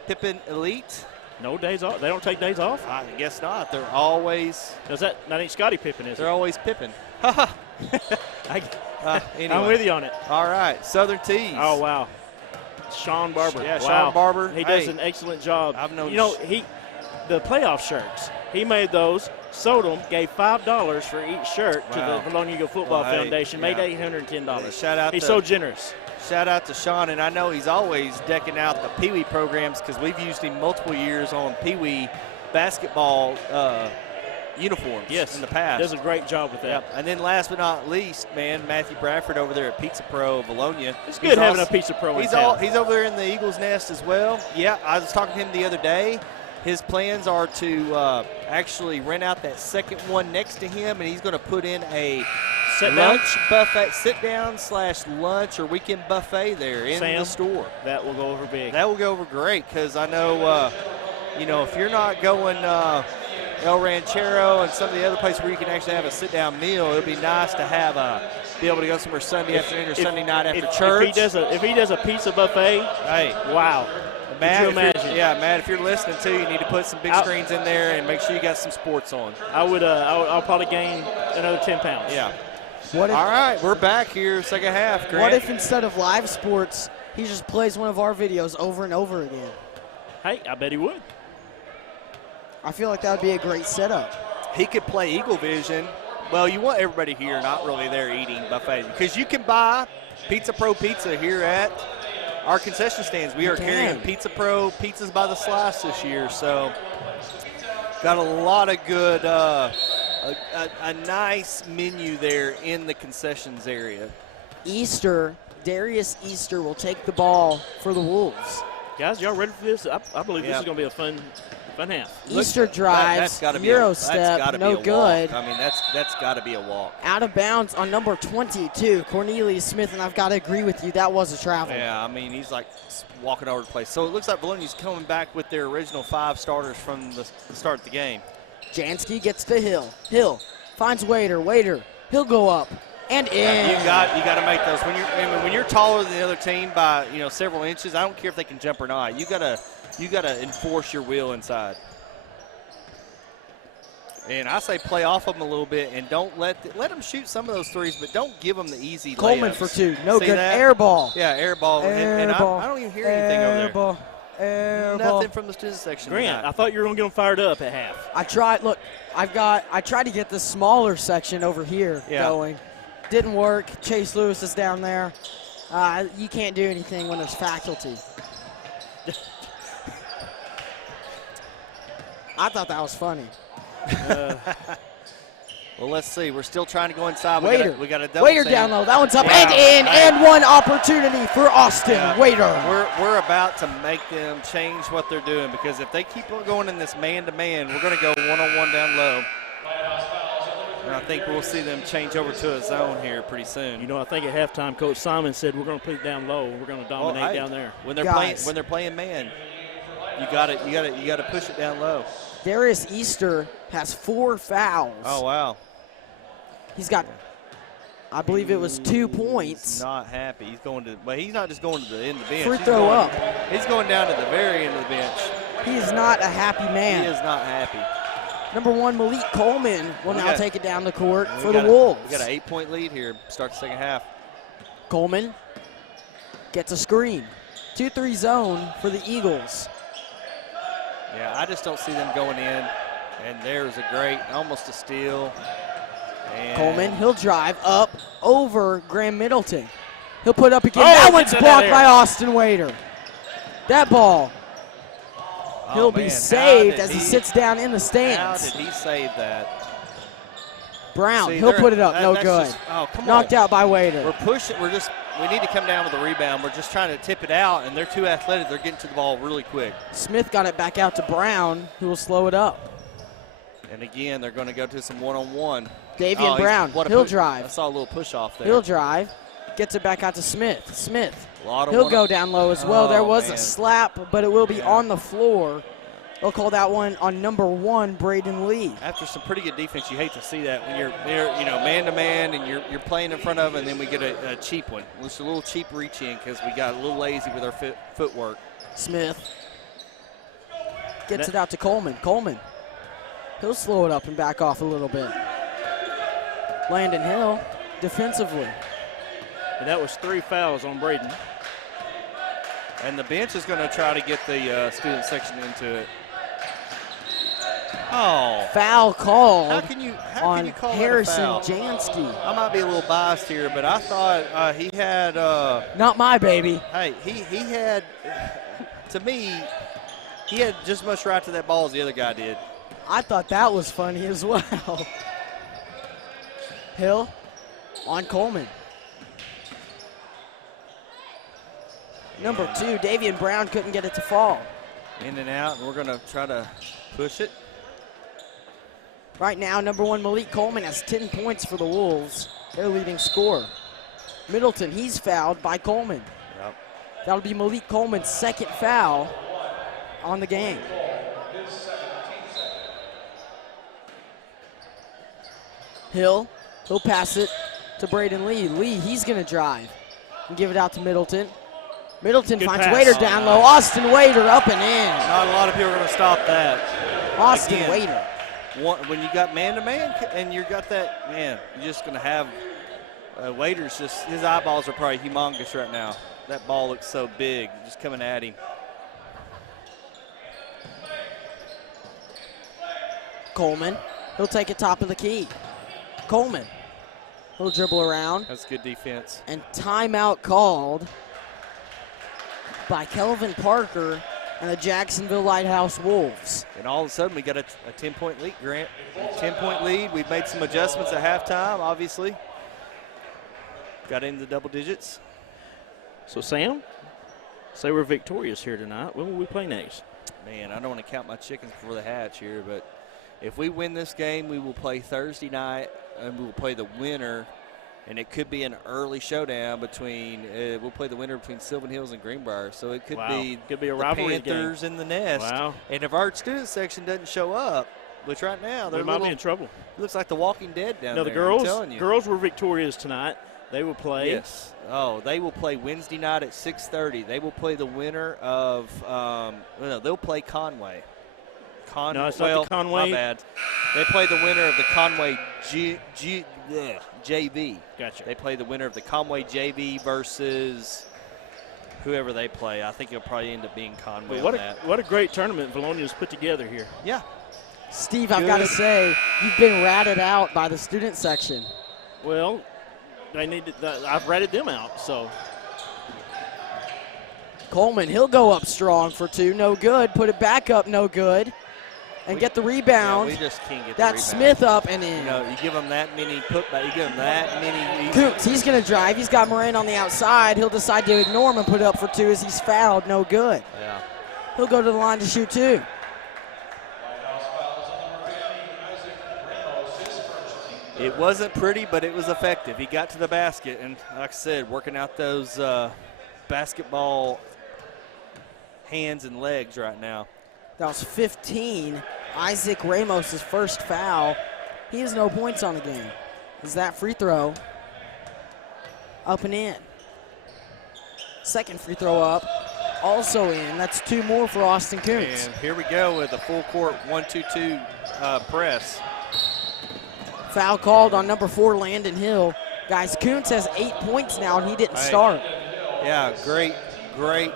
Pippin Elite. No days off. They don't take days off. I guess not. They're always That ain't Scottie Pippen, is they're it? always Pippin. Anyway. I'm with you on it. All right, Southern Tees. Oh wow, Sean Barber. Yeah, wow. Sean Barber. He does Hey, an excellent job. I've known the playoff shirts. He made those, sold them, gave $5 for each shirt Wow. to the Vilonia Eagle Football Well, hey, Foundation. Made yeah. $810. Shout out He's to- so generous. Shout out to Sean, and I know he's always decking out the Pee Wee programs because we've used him multiple years on Pee Wee basketball uniforms Yes, in the past. Does a great job with that. Yep. And then last but not least, man, Matthew Bradford over there at Pizza Pro Vilonia. It's good having a Pizza Pro in town. He's over there in the Eagles Nest as well. Yeah, I was talking to him the other day. His plans are to actually rent out that second one next to him, and he's going to put in a lunch buffet, sit-down/lunch or weekend buffet there in the store. That will go over big. That will go over great because I know, if you're not going El Ranchero and some of the other places where you can actually have a sit-down meal, it would be nice to have be able to go somewhere Sunday afternoon or Sunday night after church. If he does a pizza buffet, hey, wow. Matt, Could you imagine? Matt, if you're listening too, you need to put some big screens in there and make sure you got some sports on. I'll probably gain another 10 pounds. Yeah. All right, we're back here, second half, Grant. What if instead of live sports, he just plays one of our videos over and over again? Hey, I bet he would. I feel like that would be a great setup. He could play Eagle Vision. Well, you want everybody here, not really there eating buffet, because you can buy Pizza Pro Pizza here at our concession stands. We are carrying Pizza Pro pizzas by the slice this year, so got a lot of good, a nice menu there in the concessions area. Darius Easter will take the ball for the Wolves. Guys, y'all ready for this? I believe this is going to be a fun half. Easter drives, Euro step, no good. I mean, that's got to be a walk. Out of bounds on number 22, Cornelius Smith, and I've got to agree with you, that was a travel. Yeah, I mean, he's like walking over the place. So it looks like Vilonia's coming back with their original 5 starters from the start of the game. Jansky gets to Hill. Hill finds Waiter. He'll go up and in. You got to make those. When you're taller than the other team by several inches, I don't care if they can jump or not. You got to enforce your will inside. And I say play off them a little bit and don't let them shoot some of those threes, but don't give them the easy Coleman layups. for 2. No See good. that? Air ball. Yeah, air ball. And I don't even hear anything over there. Nothing from the student section. Grant, I thought you were going to get them fired up at half. I tried to get the smaller section over here going. Didn't work. Chase Lewis is down there. You can't do anything when there's faculty. I thought that was funny. Well, let's see. We're still trying to go inside. Waiter. We got a double Waiter team. down low. That one's up and in. And one opportunity for Austin. Yeah. Waiter. We're about to make them change what they're doing, because if they keep on going in this man-to-man, we're going to go one-on-one down low. And I think we'll see them change over to a zone here pretty soon. I think at halftime, Coach Simon said we're going to put it down low. We're going to dominate down there. When they're playing man, you got to push it down low. Darius Easter has 4 fouls. Oh wow. He's got, I believe it was 2 points. He's not happy. He's going to, but he's not just going to the end of the bench. Free throw up. He's going down to the very end of the bench. He is not a happy man. He is not happy. Number 1, Malik Coleman will now take it down the court for the Wolves. We got an 8-point lead here. Start the second half. Coleman gets a screen. 2-3 zone for the Eagles. Yeah, I just don't see them going in. And there's almost a steal. And Coleman, he'll drive up over Graham Middleton. He'll put up again. Oh, that one's blocked by Austin Waiter. That ball. He'll be saved as he sits down in the stands. How did he save that? Brown, See, he'll put it up. No that's good. Come Knocked on. out by Waiter. We're pushing. We need to come down with a rebound. We're just trying to tip it out, and they're too athletic. They're getting to the ball really quick. Smith got it back out to Brown, who will slow it up. And again, they're going to go to some one-on-one. Davian Brown, he'll drive. I saw a little push off there. He'll drive. Gets it back out to Smith. Smith, he'll go down low as well. There was man. a slap, but it will be on the floor. They'll call that one on number 1, Braden Lee. After some pretty good defense, you hate to see that when you're man-to-man and you're playing in front of them, and then we get a cheap one. It's a little cheap reach in because we got a little lazy with our footwork. Smith gets it out to Coleman. Coleman, he'll slow it up and back off a little bit. Landon Hill defensively. And that was 3 fouls on Braden. And the bench is going to try to get the student section into it. Oh. Foul called How can you call Harrison that a foul? Jansky. I might be a little biased here, but I thought he had Not my baby. hey, he had, to me, he had just as much right to that ball as the other guy did. I thought that was funny as well. Hill on Coleman. Number 2, Davian Brown couldn't get it to fall. In and out, and we're going to try to push it. Right now, number 1, Malik Coleman has 10 points for the Wolves. Their leading scorer. Middleton, he's fouled by Coleman. Yep. That'll be Malik Coleman's second foul on the game. Hill, he'll pass it to Braden Lee. Lee, he's going to drive and give it out to Middleton. Middleton Good finds pass. Wader down low. Austin Wader up and in. Not a lot of people are going to stop that. Austin Again, Wader. When you got man-to-man and you got that, man, you're just going to have Wader's just, his eyeballs are probably humongous right now. That ball looks so big, just coming at him. Coleman, he'll take it top of the key. Coleman, he'll dribble around. That's good defense. And timeout called by Kelvin Parker and the Jacksonville Lighthouse Wolves. And all of a sudden, we got a 10-point lead, Grant. A 10-point lead. We've made some adjustments at halftime, obviously. Got into the double digits. So, Sam, say we're victorious here tonight. When will we play next? Man, I don't want to count my chickens before the hatch here, but if we win this game, we will play Thursday night, and we will play the winner. And it could be an early showdown between, we'll play the winner between Sylvan Hills and Greenbrier. So it could be a the rivalry Panthers game. in the nest. Wow. And if our student section doesn't show up, which right now They might be in trouble. Looks like the Walking Dead down No, there. the girls, I'm telling you. girls were victorious tonight. They will play. Yes. Oh, they will play Wednesday night at 6:30. They will play the winner of, no, they'll play Conway. No, it's not the Conway. My bad. They play the winner of the Conway JV. Gotcha. They play the winner of the Conway JV versus whoever they play. I think it'll probably end up being Conway But on that. what a great tournament Vilonia's put together here. Yeah. Steve, I've got to say, you've been ratted out by the student section. Well, I've ratted them out, so. Coleman, he'll go up strong for 2, no good. Put it back up, no good. And get the rebound. Yeah, we just can't get the That's rebound. Smith up and in. You know, you give them that many putback, you give them that many. Coots, he's going to drive. He's got Moran on the outside. He'll decide to ignore him and put it up for 2 as he's fouled. No good. Yeah. He'll go to the line to shoot 2. It wasn't pretty, but it was effective. He got to the basket, and like I said, working out those basketball hands and legs right now. That was 15. Isaac Ramos' first foul. He has no points on the game. Is that free throw up and in? Second free throw up, also in. That's 2 more for Austin Koontz. And here we go with a full court 1-2-2 press. Foul called on number 4, Landon Hill. Guys, Koontz has 8 points now, and he didn't start. Yeah, great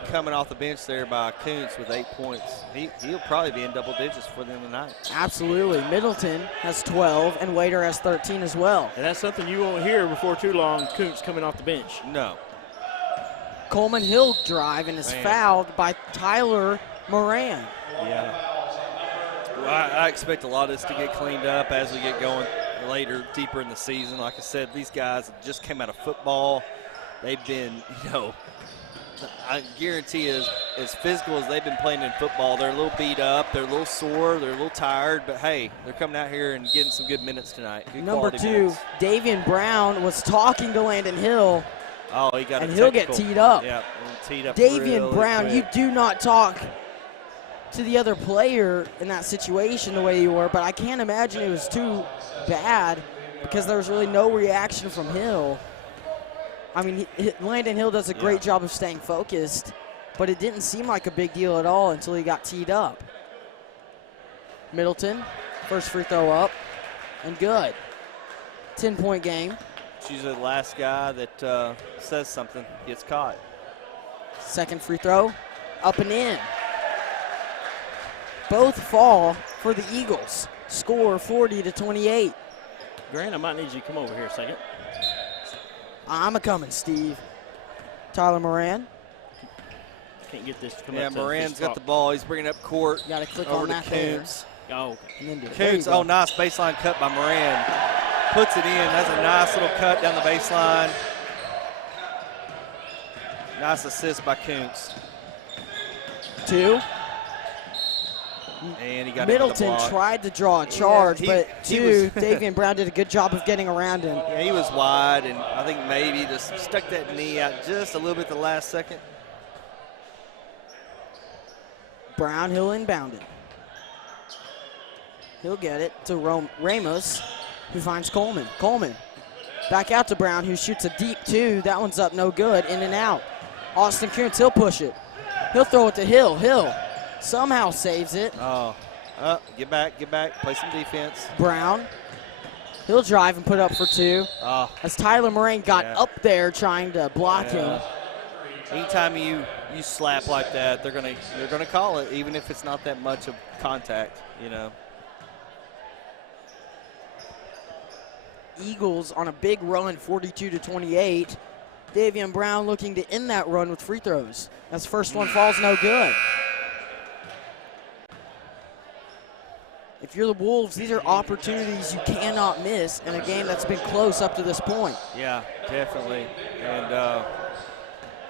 coming off the bench there by Koontz with 8 points. He'll probably be in double digits for them tonight. Absolutely. Middleton has 12, and Wader has 13 as well. And that's something you won't hear before too long, Koontz coming off the bench. No. Coleman Hill drive and is fouled by Tyler Moran. Yeah. Well, I expect a lot of this to get cleaned up as we get going later, deeper in the season. Like I said, these guys just came out of football. They've been, I guarantee as physical as they've been playing in football, they're a little beat up, they're a little sore, they're a little tired, but hey, they're coming out here and getting some good minutes tonight. Good Number 2, minutes. Davian Brown was talking to Landon Hill, Oh, he got and a he'll get technical. teed up. Yeah, teed up. Davian really Brown, quick. you do not talk to the other player in that situation the way you were, but I can't imagine it was too bad because there was really no reaction from Hill. I mean, Landon Hill does a great job of staying focused, but it didn't seem like a big deal at all until he got teed up. Middleton, first free throw up, and good. 10-point game. She's the last guy that says something, gets caught. Second free throw, up and in. Both fall for the Eagles. Score 40-28. Grant, I might need you to come over here a second. I'm a-coming, Steve. Tyler Moran. Can't get this to come Yeah, up to Moran's his got top. the ball. He's bringing up court. Got to click over on to that there. Koontz. Oh, And then do it. There you Coots, go. oh, nice baseline cut by Moran. Puts it in. That's a nice little cut down the baseline. Nice assist by Koontz. 2. And he got Middleton into the block. tried to draw a charge, he- but he 2, was- Davian Brown did a good job of getting around him. Yeah, he was wide, and I think maybe just stuck that knee out just a little bit the last second. Brown, he'll inbound it. He'll get it to Ramos, who finds Coleman. Coleman back out to Brown, who shoots a deep 2. That one's up, no good, in and out. Austin Koontz, he'll push it. He'll throw it to Hill. Hill somehow saves it. Oh, get back, play some defense. Brown, he'll drive and put up for 2. Oh, As Tyler Moran got Yeah. up there trying to block him. anytime you slap like that, they're gonna call it, even if it's not that much of contact, you know. Eagles on a big run, 42-28. Davian Brown looking to end that run with free throws. As first one falls, no good. If you're the Wolves, these are opportunities you cannot miss in a game that's been close up to this point. Yeah, definitely. And,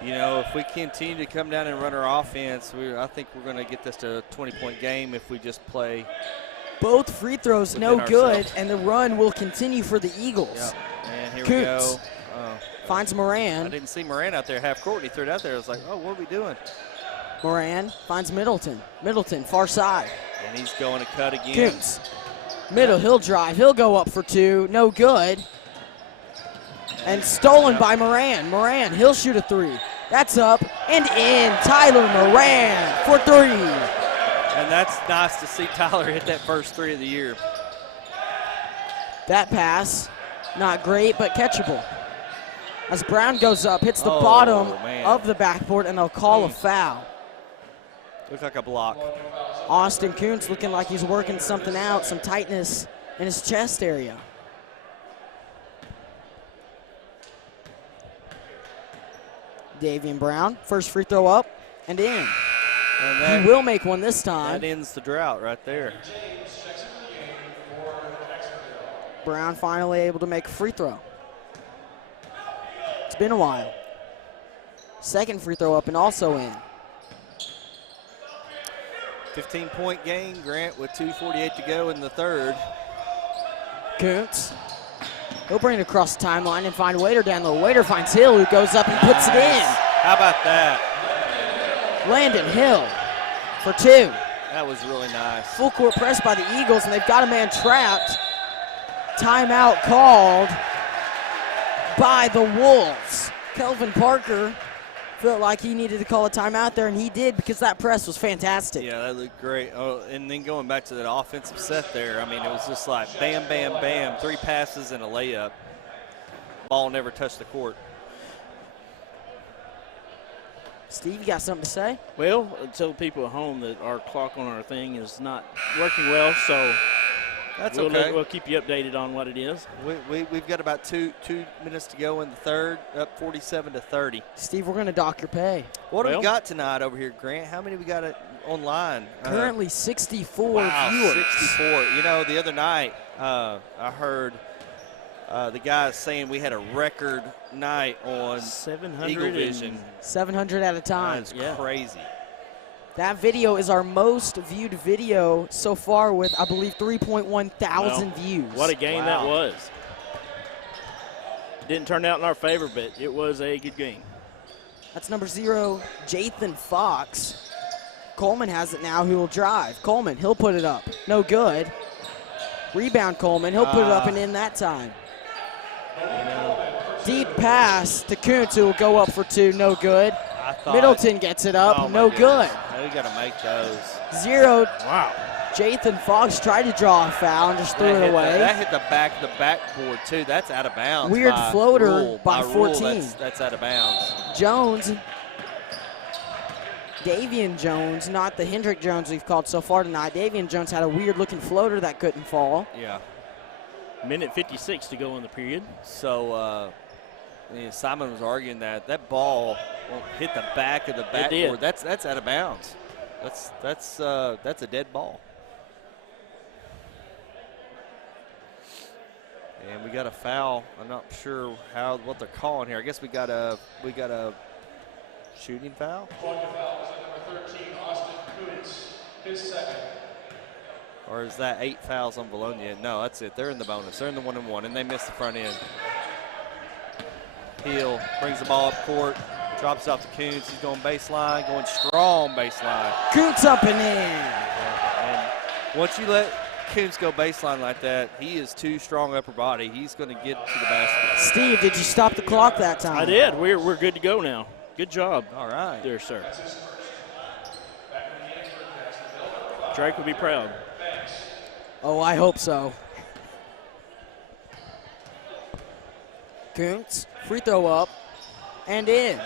you know, if we continue to come down and run our offense, I think we're going to get this to a 20-point game if we just play. Both free throws no Within good, ourselves. and the run will continue for the Eagles. Yeah. And here Koontz we go. finds I Moran. didn't see Moran out there half court. He threw it out there. I was like, oh, what are we doing? Moran finds Middleton. Middleton, far side. And he's going to cut again. Koontz. Middle, he'll drive. He'll go up for 2. No good. And stolen by Moran. Moran, he'll shoot a 3. That's up and in. Tyler Moran for 3. And that's nice to see Tyler hit that first 3 of the year. That pass, not great, but catchable. As Brown goes up, hits the Oh, bottom man. of the backboard, and they'll call a foul. Looks like a block. Austin Koontz looking like he's working something out, some tightness in his chest area. Davian Brown, first free throw up and in. And He will make one this time. that ends the drought right there. Brown finally able to make a free throw. It's been a while. Second free throw up and also in. 15-point game, Grant, with 2:48 to go in the third. Koontz. He'll bring it across the timeline and find Waiter down low. Waiter finds Hill, who goes up and puts it in. How about that? Landon Hill for 2. That was really nice. Full court press by the Eagles, and they've got a man trapped. Timeout called by the Wolves. Kelvin Parker felt like he needed to call a timeout there, and he did because that press was fantastic. Yeah, that looked great. Oh, and then going back to that offensive set there, I mean, it was just like bam, bam, bam, 3 passes and a layup. Ball never touched the court. Steve, you got something to say? Well, tell people at home that our clock on our thing is not working well, so That's we'll, okay. we'll keep you updated on what it is. We've got about two minutes to go in the third, up 47-30. Steve, we're going to dock your pay. What do Well- we got tonight over here, Grant? How many we got online? Currently 64 wow, viewers. 64. You know, the other night I heard the guys saying we had a record night on 700 Eagle Vision. 700 at a time. That's Yeah. crazy. That video is our most viewed video so far with, I believe, 3.1 thousand views. What a game that Wow. was. Didn't turn out in our favor, but it was a good game. That's number 0, Jathan Fox. Coleman has it now, who will drive. Coleman, he'll put it up. No good. Rebound Coleman, he'll put it up and in that time. Deep pass to Koontz, who will go up for 2, no good. I thought, Middleton gets it up, oh my no goodness. good. We got to make those. 0, Wow. Jathan Fox tried to draw a foul and just threw That it hit away. that hit the back of the backboard, too. That's out of bounds. Weird by floater rule. by rule, 14. That's out of bounds. Jones, Davian Jones, not the Hendrick Jones we've called so far tonight. Davian Jones had a weird-looking floater that couldn't fall. Yeah. Minute 56 to go in the period. So Simon was arguing that ball won't hit the back of the It did. backboard. That's out of bounds. That's a dead ball. And we got a foul. I'm not sure what they're calling here. I guess we got a shooting foul. Calling the foul is number 13, Austin Kuntz, his second. Or is that 8 fouls on Vilonia? No, that's it. They're in the bonus. They're in the 1-and-1, and they missed the front end. Heel brings the ball up court, drops off to Kuntz. He's going baseline, going strong baseline. Kuntz up and in. And once you let Kuntz go baseline like that, he is too strong upper body. He's going to get to the basket. Steve, did you stop the clock that time? I did. We're good to go now. Good job. All right. There, sir. Drake will be proud. Oh, I hope so. Kuntz, free throw up and in.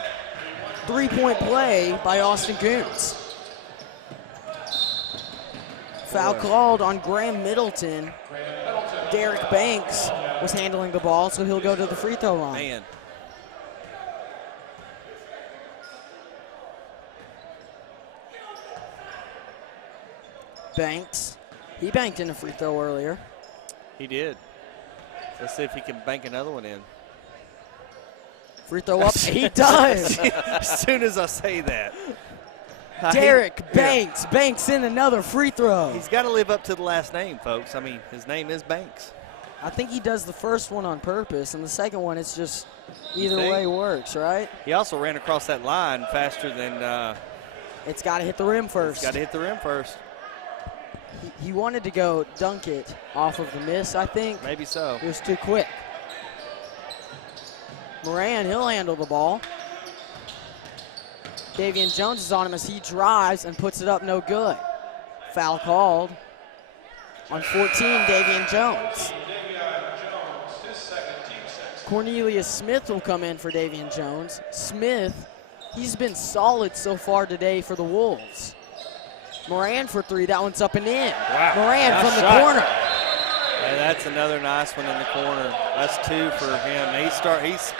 3-point play by Austin Kuntz. Foul called on Graham Middleton. Derek Banks was handling the ball, so he'll go to the free throw line. Man. Banks, he banked in a free throw earlier. He did. Let's see if he can bank another one in. Free throw up, he does. As soon as I say that. Derek Banks banks in another free throw. He's got to live up to the last name, folks. I mean, his name is Banks. I think he does the first one on purpose, and the second one, it's just either think? way works, right? He also ran across that line faster than It's got to hit the rim first. got to hit the rim first. He wanted to go dunk it off of the miss, I think. Maybe so. It was too quick. Moran, he'll handle the ball. Davian Jones is on him as he drives and puts it up, no good. Foul called on 14, Davian Jones. Cornelius Smith will come in for Davian Jones. Smith, he's been solid so far today for the Wolves. Moran for 3, that one's up and in. Wow. Moran Nice from the shot. corner. Hey, that's another nice one in the corner. That's 2 for him.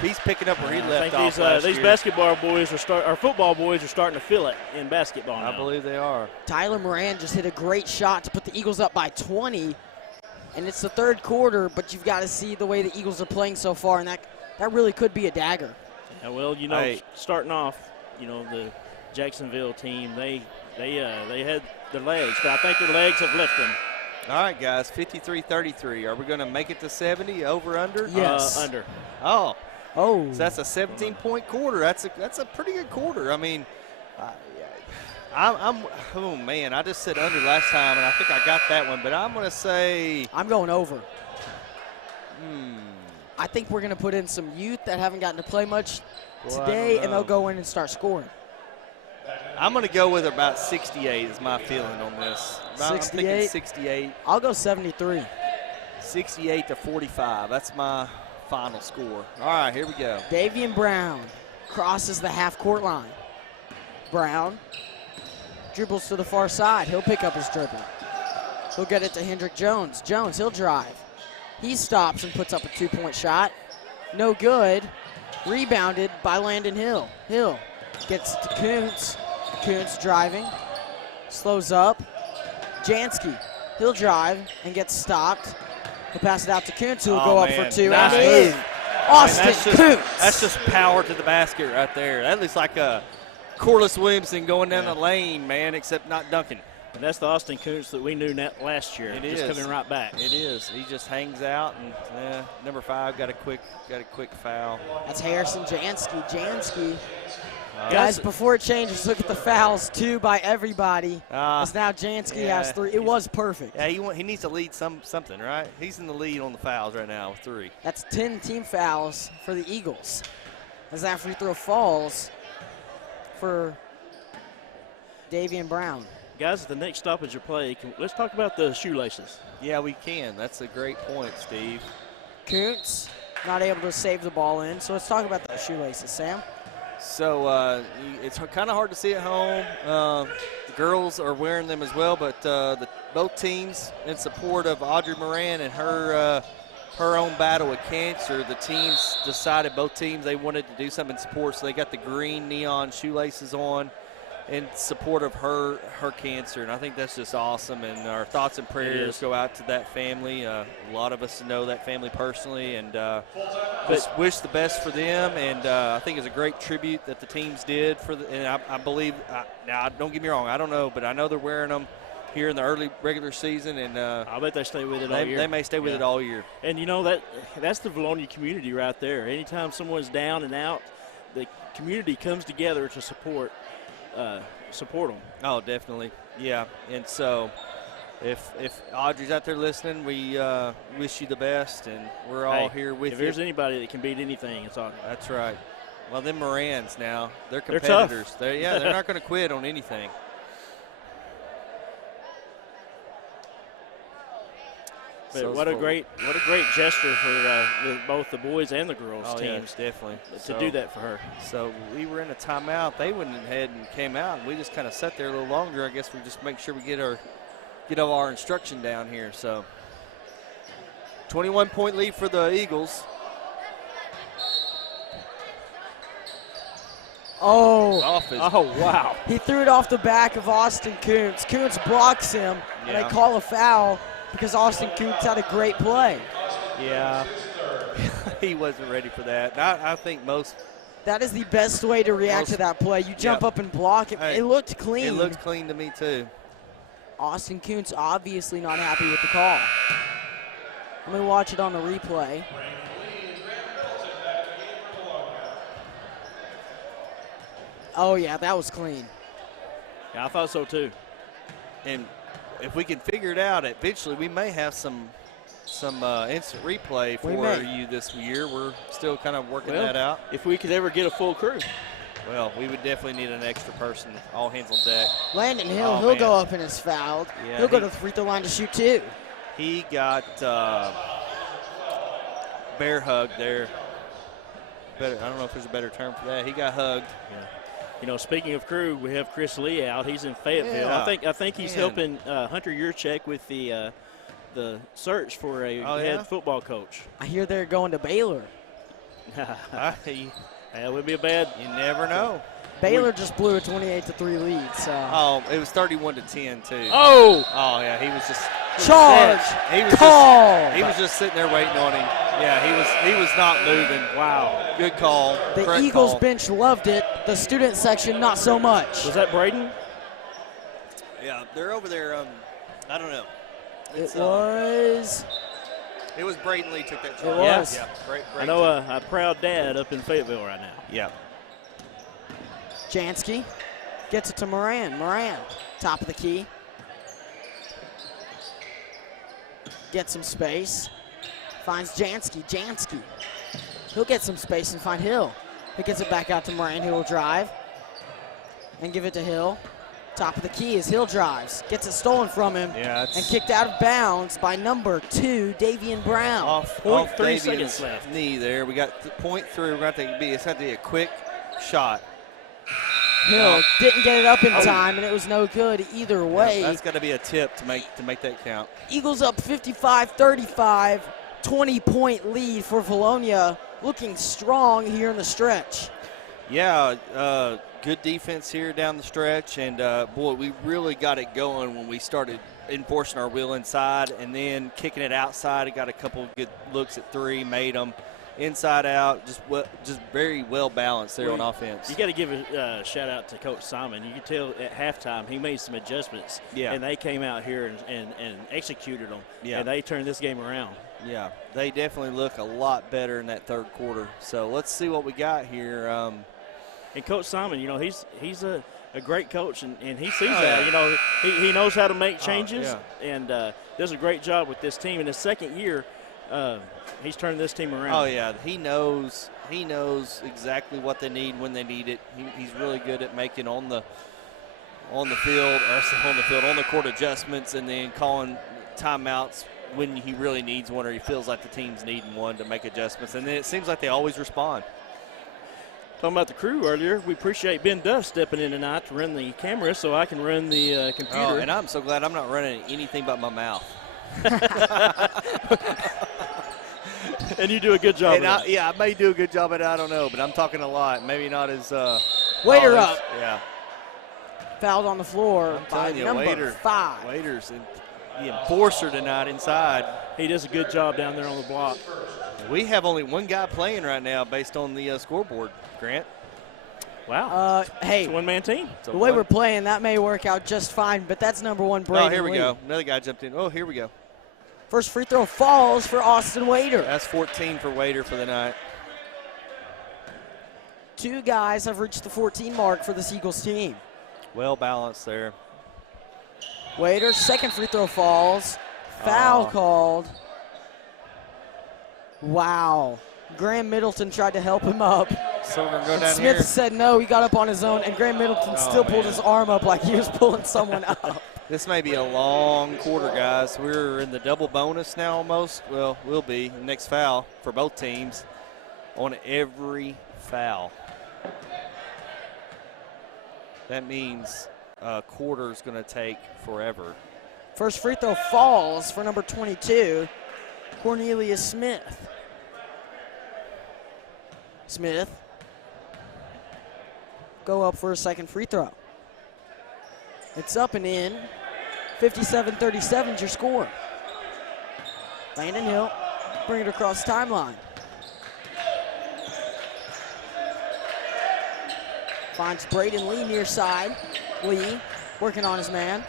He's picking up where he I left think off these basketball boys our football boys are starting to feel it in basketball now. I believe they are. Tyler Moran just hit a great shot to put the Eagles up by 20. And it's the third quarter, but you've got to see the way the Eagles are playing so far, and that really could be a dagger. Yeah, well, starting off, the Jacksonville team, they had their legs, but I think their legs have left them. All right, guys, 53-33. Are we going to make it to 70, over, under? Yes. Under. Oh. Oh. So that's a 17-point quarter. That's a pretty good quarter. I mean, oh, man, I just said under last time, and I think I got that one, but I'm going to say. I'm going over. I think we're going to put in some youth that haven't gotten to play much today, and they'll go in and start scoring. I'm going to go with about 68 is my feeling on this. I'm thinking 68. I'll go 73. 68-45. That's my final score. All right, here we go. Davian Brown crosses the half-court line. Brown dribbles to the far side. He'll pick up his dribble. He'll get it to Hendrick Jones. Jones, he'll drive. He stops and puts up a 2-point shot. No good. Rebounded by Landon Hill. Hill gets it to Kuntz. Kuntz driving. Slows up. Jansky. He'll drive and gets stopped. He'll pass it out to Kuntz, who will go up for 2. Nice. And in. Austin Kuntz. That's just power to the basket right there. That looks like a Corliss Williamson going down the lane, man, except not dunking. And that's the Austin Kuntz that we knew last year. It just is. coming right back. It is. He just hangs out, and number 5 got a quick foul. That's Harrison Jansky. Jansky. Guys, before it changes, look at the fouls, 2 by everybody. As now Jansky has 3. It was perfect. Yeah, he needs to lead something, right? He's in the lead on the fouls right now with 3. That's 10 team fouls for the Eagles. As that free throw falls for Davian Brown. Guys, at the next stoppage of play, let's talk about the shoelaces. Yeah, we can. That's a great point, Steve. Kuntz not able to save the ball in, so let's talk about the shoelaces, Sam. So it's kind of hard to see at home. The girls are wearing them as well, but both teams, in support of Audrey Moran and her own battle with cancer, the teams decided, both teams, they wanted to do something in support, so they got the green neon shoelaces on. in support of her cancer, and I think that's just awesome. And our thoughts and prayers go out to that family. A lot of us know that family personally, and just wish the best for them. And I think it's a great tribute that the teams did for the. And I believe now, don't get me wrong, I don't know, but I know they're wearing them here in the early regular season, and I bet they stay with it all year. They may stay with it all year. And that's the Vilonia community right there. Anytime someone's down and out, the community comes together to support them. Oh, definitely. Yeah. And so if Audrey's out there listening, we wish you the best, and we're all here with you. If there's anybody that can beat anything, it's Audrey. That's right. Well, them Morans now, they're competitors. They're not going to quit on anything. But So what a great gesture for both the boys and the girls teams. Yeah, definitely. To do that for her. So we were in a timeout. They went ahead and came out, and we just kind of sat there a little longer. I guess we just make sure we get all our instruction down here. So 21-point lead for the Eagles. Oh, wow. He threw it off the back of Austin Koontz. Koontz blocks him, and they call a foul because Austin Koontz had a great play. Yeah, he wasn't ready for that. I think that is the best way to react to that play. You jump up and block it. Hey, it looked clean. It looked clean to me, too. Austin Koontz obviously not happy with the call. Let me watch it on the replay. Oh, yeah, that was clean. Yeah, I thought so, too. And if we can figure it out, eventually we may have some instant replay for you this year. We're still kind of working that out. If we could ever get a full crew. Well, we would definitely need an extra person, all hands on deck. Landon Hill, he'll go up and is fouled. Yeah, he'll go to the free throw line to shoot two. He got bear hugged there. I don't know if there's a better term for that. He got hugged. Yeah. Speaking of crew, we have Chris Lee out. He's in Fayetteville. Yeah. I think he's helping Hunter Yurchek with the search for a head football coach. I hear they're going to Baylor. That would be a bad. You never know. Baylor just blew a 28-3 lead. So. Oh, it was 31-10 too. Oh yeah, he was just charge. He was just sitting there waiting on him. Yeah, he was not moving. Wow, good call. The Eagles bench loved it. The student section not so much. Was that Braden? Yeah, they're over there. I don't know. It was Braden Lee took that charge. It was. Yeah, great. I know a proud dad up in Fayetteville right now. Yeah. Jansky gets it to Moran. Moran, top of the key. Gets some space. Finds Jansky. Jansky. He'll get some space and find Hill. He gets it back out to Moran, who will drive and give it to Hill. Top of the key as Hill drives. Gets it stolen from him and kicked out of bounds by number 2, Davian Brown. Off 3 seconds left. Knee there. We got point through. We're going to it's going to be a quick shot. Hill didn't get it up in time, and it was no good either way. That's got to be a tip to make that count. Eagles up 55-35, 20-point lead for Vilonia, looking strong here in the stretch. Yeah, good defense here down the stretch, and boy, we really got it going when we started enforcing our will inside and then kicking it outside. It got a couple good looks at three, made them. Inside out, just very well balanced there on offense. You got to give a shout out to Coach Simon. You could tell at halftime he made some adjustments. Yeah. And they came out here and executed them. Yeah. And they turned this game around. Yeah, they definitely look a lot better in that third quarter. So let's see what we got here. And Coach Simon, he's a great coach, and he sees that. He knows how to make changes, and does a great job with this team. In his second year, he's turning this team around. Oh yeah, he knows exactly what they need when they need it. He's really good at making on the court adjustments and then calling timeouts when he really needs one or he feels like the team's needing one to make adjustments. And then it seems like they always respond. Talking about the crew earlier, we appreciate Ben Duff stepping in tonight to run the camera so I can run the computer. Oh, and I'm so glad I'm not running anything but my mouth. And you do a good job. I may do a good job at it. I don't know, but I'm talking a lot. Maybe not as. Waiter up. Yeah. fouled on the floor by telling you, number 5. Waiter's the enforcer tonight inside. He does a good job down there on the block. We have only one guy playing right now based on the scoreboard, Grant. Wow. Hey, It's a one-man team. the way we're playing, that may work out just fine, but that's number 1, Brayden Oh, here we Lee. go. Another guy jumped in. Oh, here we go. First free throw falls for Austin Waiter. That's 14 for Waiter for the night. 2 guys have reached the 14 mark for this Eagles team. Well balanced there. Waiter's second free throw falls. Foul called. Wow. Graham Middleton tried to help him up. So we're going to go down Smith here. said no, he got up on his own, and Graham Middleton still pulled his arm up like he was pulling someone up. This may be a long quarter, guys. We're in the double bonus now almost. Well, we'll be. Next foul for both teams on every foul. That means a quarter is going to take forever. First free throw falls for number 22, Cornelius Smith. Smith go up for a second free throw. It's up and in. 57-37 is your score. Landon Hill bring it across the timeline. Finds Brayden Lee near side. Lee working on his man.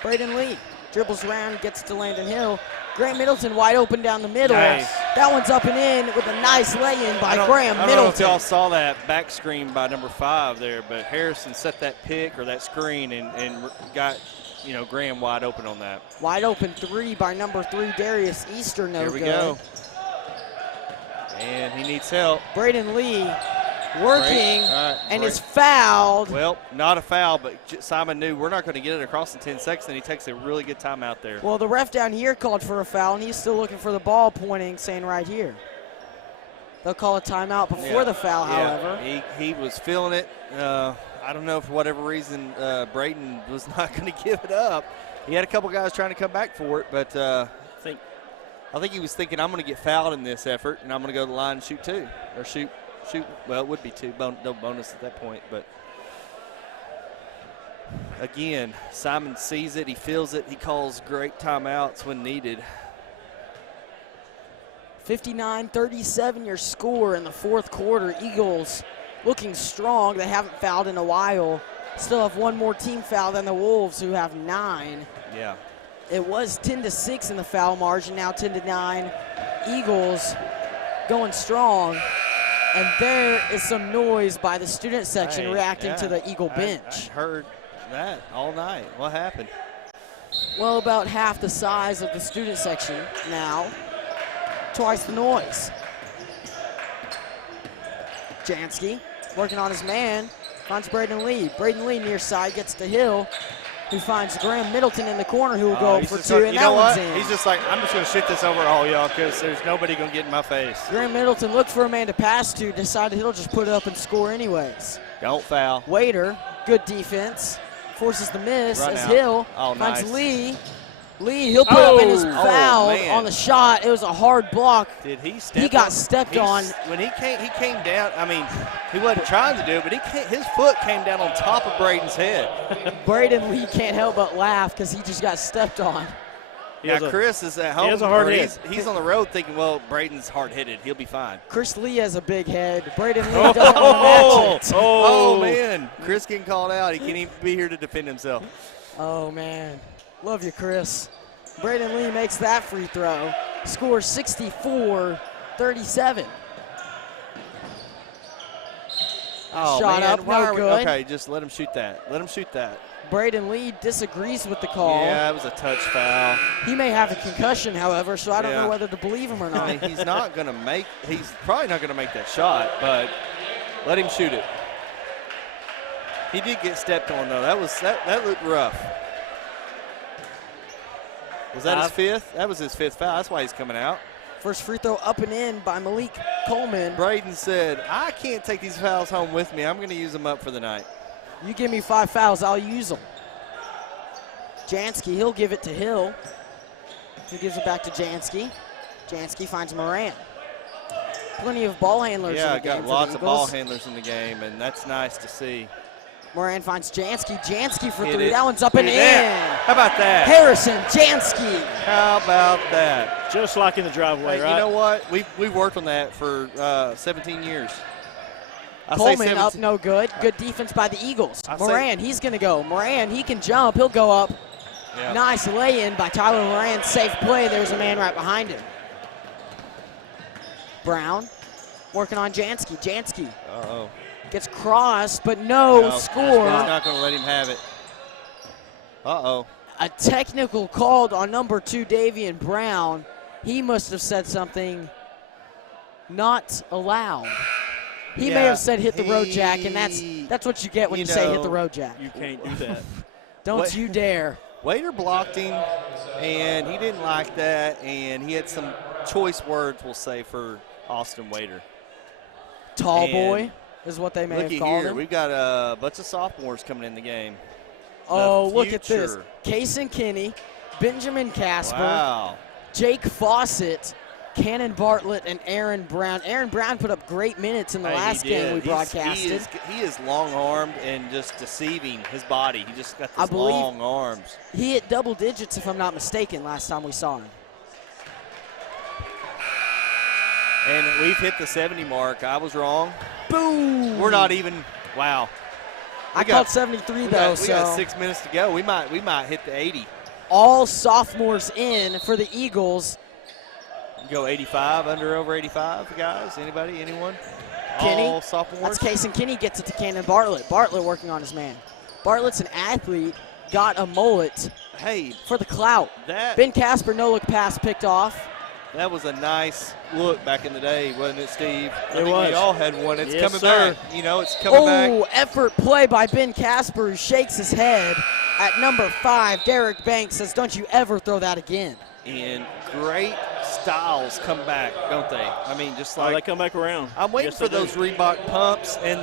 Brayden Lee dribbles around, gets it to Landon Hill. Graham Middleton wide open down the middle. Nice. That one's up and in with a nice lay-in by Graham I don't know if Middleton. y'all saw that back screen by number 5 there, but Harrison set that pick or that screen and got, Graham wide open on that. Wide open 3 by number 3, Darius Easter, no Here good. we go. And he needs help. Brayden Lee working and Great. is fouled. Well, not a foul, but Simon knew we're not going to get it across in 10 seconds, and he takes a really good timeout there. Well, the ref down here called for a foul, and he's still looking for the ball, pointing, saying right here. They'll call a timeout before the foul, however. He was feeling it. I don't know, for whatever reason, Brayden was not going to give it up. He had a couple guys trying to come back for it, but I think he was thinking, I'm going to get fouled in this effort, and I'm going to go to the line and shoot 2. Or shoot. Well, it would be 2, no bonus at that point. But, again, Simon sees it. He feels it. He calls great timeouts when needed. 59-37 your score in the fourth quarter. Eagles looking strong. They haven't fouled in a while. Still have one more team foul than the Wolves, who have 9. Yeah. It was 10-6 in the foul margin, now 10-9. Eagles going strong. And there is some noise by the student section reacting to the Eagle bench. I heard that all night. What happened? Well, about half the size of the student section now. Twice the noise. Jansky working on his man. Finds Brayden Lee. Brayden Lee near side gets to Hill, who finds Graham Middleton in the corner, who will go for 2, and that one's in. He's just like, I'm just going to shoot this over all y'all because there's nobody going to get in my face. Graham Middleton looked for a man to pass to, decided he'll just put it up and score anyways. Don't foul. Waiter, good defense, forces the miss Run as out. Hill nice. finds Lee. Lee, he'll put up and is fouled man. on the shot. It was a hard block. Did he step He got on? stepped on. When he came down, I mean, he wasn't trying to do it, but his foot came down on top of Braden's head. Brayden Lee can't help but laugh because he just got stepped on. Chris is at home. He has a hard head. He's on the road thinking, well, Braden's hard-headed. He'll be fine. Chris Lee has a big head. Brayden Lee doesn't match it. Oh, man. Chris getting called out. He can't even be here to defend himself. Oh, man. Love you, Chris. Brayden Lee makes that free throw. Scores 64-37. Oh, Shot man. up, no good. Okay, just let him shoot that. Let him shoot that. Brayden Lee disagrees with the call. Yeah, it was a touch foul. He may have a concussion, however, so I don't Yeah. know whether to believe him or I not. mean, he's probably not going to make that shot, but let him shoot it. He did get stepped on, though. That looked rough. Was that his 5th? That was his 5th foul. That's why he's coming out. First free throw up and in by Malik Coleman. Brayden said, I can't take these fouls home with me. I'm going to use them up for the night. You give me 5 fouls, I'll use them. Jansky, he'll give it to Hill. He gives it back to Jansky. Jansky finds Moran. Plenty of ball handlers in the game got for lots the of ball Eagles. handlers in the game, and that's nice to see. Moran finds Jansky. Jansky for Hit three. it. That one's up and Hit in. that. How about that? Harrison Jansky. How about that? Just like in the driveway, Hey, right? you know what? We've worked on that for 17 years. I say Coleman 17 up, no good. Good defense by the Eagles. I say- Moran, he's going to go. Moran, he can jump. He'll go up. Yeah. Nice lay-in by Tyler Moran. Safe play. There's a man right behind him. Brown working on Jansky. Jansky Uh-oh. gets crossed, but no score. He's not going to let him have it. Uh-oh. A technical called on number 2, Davian Brown. He must have said something not allowed. He may Yeah, have said hit the road jack, and that's what you get when you say hit the road jack. You can't do that. Don't What- you dare. Waiter blocked him, and he didn't like that, and he had some choice words, we'll say, for Austin Waiter. Tall And boy is what they may have Looky called here, him. we've got a bunch of sophomores coming in the game. Oh, The look at this. future. Kason Kinney, Benjamin Casper, Wow. Jake Fawcett, Cannon Bartlett, and Aaron Brown. Aaron Brown put up great minutes in the Hey, he last game did. we He's- broadcasted. He is long-armed and just deceiving his body. He just got I these believe- long arms. He hit double digits, if I'm not mistaken, last time we saw him. And we've hit the 70 mark. I was wrong. Boom! We're not even, wow. I got- called 73 though, We got so 6 minutes to go. We might hit the 80. all sophomores in for the Eagles. Go 85, under over 85, guys? Anybody? Anyone? Kenny. All sophomores? That's Kason Kinney gets it to Cannon Bartlett. Bartlett working on his man. Bartlett's an athlete, got a mullet Hey, for the clout. that Ben Casper, no look pass picked off. that was a nice look back in the day, wasn't it, Steve? I It think was. we all had one. It's Yes, coming sir. back. You know, it's coming back. Oh, effort play by Ben Casper, who shakes his head at number 5. Derek Banks says, don't you ever throw that again. And great styles come back, don't they? I mean, just Oh, they like come back around. I'm waiting Yes, for they do. those Reebok pumps and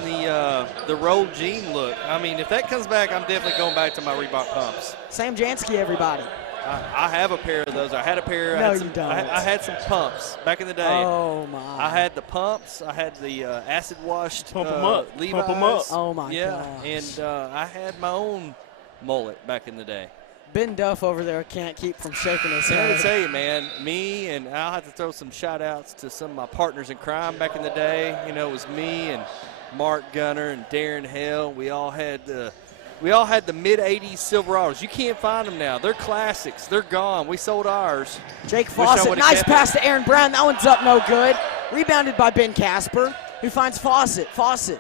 the rolled jean look. I mean, if that comes back, I'm definitely going back to my Reebok pumps. Sam Jansky, everybody. I have a pair of those. I had a pair. No, I had you don't. I had some pumps back in the day. Oh, my. I had the pumps. I had the acid washed Pump 'em up. Levi's. Pump 'em up. Oh, my Yeah, gosh. and I had my own mullet back in the day. Ben Duff over there can't keep from shaking his And let me head. tell you, man, me and I'll have to throw some shout-outs to some of my partners in crime back in the day. You know, it was me and Mark Gunner and Darren Hale. We all had the mid-'80s Silverados. You can't find them now. They're classics. They're gone. We sold ours. Jake Wish I Fawcett, would've nice kept pass to Aaron Brown. That one's up, no good. Rebounded by Ben Casper, who finds Fawcett. Fawcett,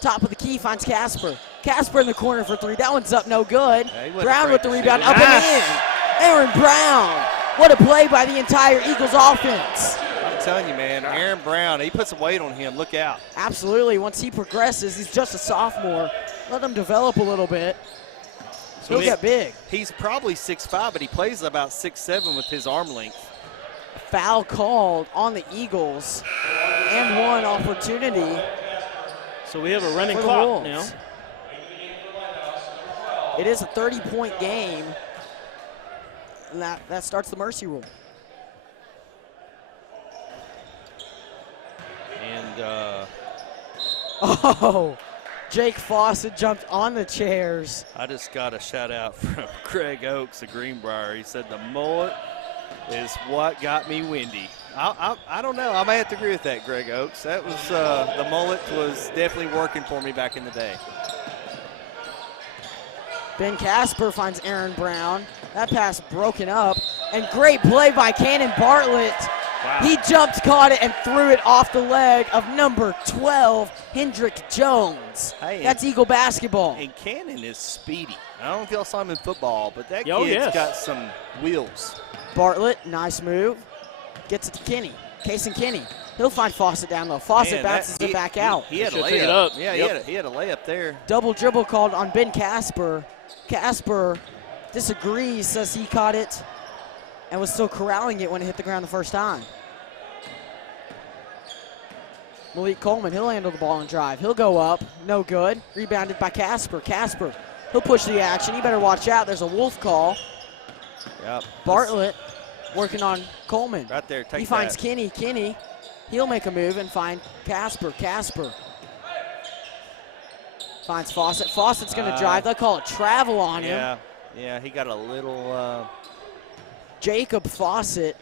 top of the key, finds Casper. Casper in the corner for 3. That one's up, no good. Yeah, he wasn't Brown afraid with the to shoot rebound, it. up and in. Aaron Brown. What a play by the entire Eagles offense. I'm telling you, man, Aaron Brown, he put some weight on him. Look out. Absolutely. Once he progresses, he's just a sophomore. Let him develop a little bit. He'll get big. He's probably 6'5", but he plays about 6'7" with his arm length. Foul called on the Eagles. And one opportunity So we have a running for the clock Wolves. now. It is a 30-point game. And that starts the mercy rule. And Oh, Jake Fawcett jumped on the chairs. I just got a shout-out from Craig Oakes of Greenbrier. He said the mullet is what got me windy. I don't know. I may have to agree with that, Greg Oakes. That was the mullet was definitely working for me back in the day. Ben Casper finds Aaron Brown. That pass broken up. And great play by Cannon Bartlett. Wow. He jumped, caught it, and threw it off the leg of number 12, Hendrick Jones. Hey, That's Eagle basketball. And Cannon is speedy. I don't know if y'all saw him in football, but that Oh, kid's yes. got some wheels. Bartlett, nice move. Gets it to Kinney. Kason Kinney. He'll find Fawcett down low. Fawcett Man, bounces it back out. He had a Should pick it layup. up. Yeah, Yep. he had a layup there. Double dribble called on Ben Casper. Casper disagrees, says he caught it and was still corralling it when it hit the ground the first time. Malik Coleman, he'll handle the ball and drive. He'll go up, no good. Rebounded by Casper. Casper, he'll push the action. He better watch out. There's a wolf call. Yep. Bartlett working on Coleman. Right there, take He finds that. Kinney. Kinney, he'll make a move and find Casper. Casper. Finds Fawcett. Fawcett's going to drive. They'll call it travel on him. Yeah, he got a little. Jacob Fawcett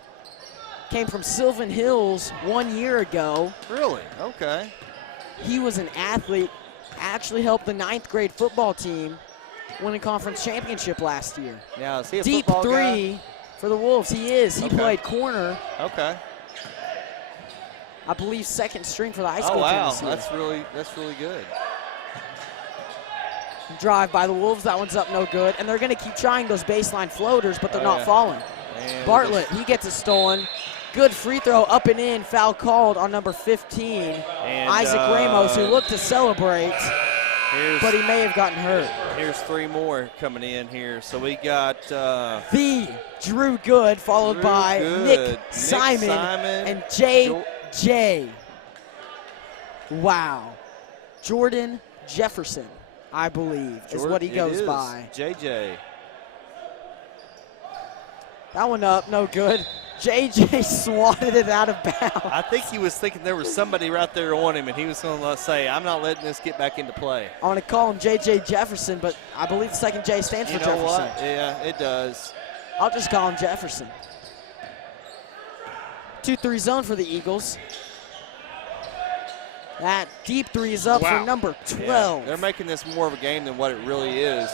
came from Sylvan Hills 1 year ago. Really? Okay. He was an athlete, actually helped the 9th grade football team win a conference championship last year. Now, is he a Deep football three guy? for the Wolves. He is. He Okay. played corner. Okay. I believe second string for the high school Oh, team wow. this year. That's really good. Drive by the Wolves. That one's up no good. And they're going to keep trying those baseline floaters, but they're not falling. And Bartlett, he gets it stolen. Good free throw up and in. Foul called on number 15, And, Isaac Ramos, who looked to celebrate, but he may have gotten hurt. Here's 3 more coming in here. So we got The Drew Good, followed Drew by Good, Nick Simon and JJ. Wow. Jordan Jefferson, I believe, is what he goes by. JJ. That one up, no good. JJ swatted it out of bounds. I think he was thinking there was somebody right there on him, and he was going to say, I'm not letting this get back into play. I want to call him JJ Jefferson, but I believe the second J stands for Jefferson. What? Yeah, it does. I'll just call him Jefferson. 2-3 zone for the Eagles. That deep three is up for number 12. Yeah, they're making this more of a game than what it really is.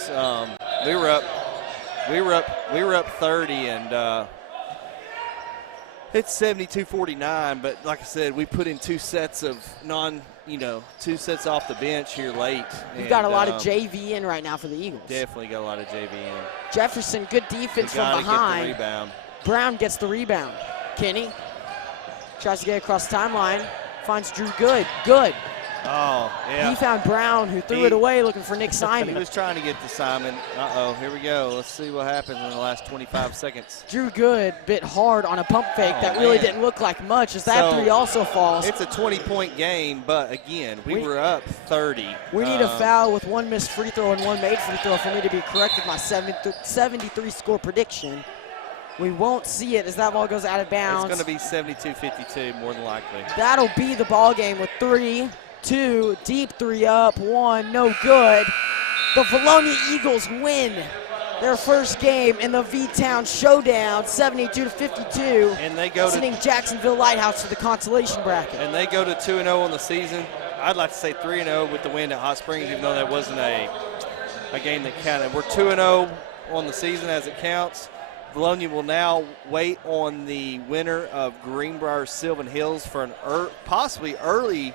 We were up 30, and it's 72-49. But like I said, we put in 2 sets of 2 sets off the bench here late. We've got a lot of JV in right now for the Eagles. Definitely got a lot of JV in. Jefferson, good defense from behind. Get the rebound. Brown gets the rebound. Kenny tries to get across the timeline. Finds Drew Good. Good. Oh, yeah. He found Brown, who threw it away looking for Nick Simon. He was trying to get to Simon. Uh-oh, here we go. Let's see what happens in the last 25 seconds. Drew Good bit hard on a pump fake that really didn't look like much, as that three also falls. It's a 20-point game, but again, we were up 30. We need a foul with 1 missed free throw and 1 made free throw for me to be correct with my 73 score prediction. We won't see it as that ball goes out of bounds. It's going to be 72-52 more than likely. That'll be the ball game with 3, 2, deep 3 up, 1, no good. The Vilonia Eagles win their first game in the V-Town Showdown, 72-52. And they go sending Jacksonville Lighthouse to the consolation bracket. And they go to 2-0 on the season. I'd like to say 3-0 with the win at Hot Springs, even though that wasn't a game that counted. We're 2-0 on the season as it counts. Vilonia will now wait on the winner of Greenbrier Sylvan Hills for an possibly early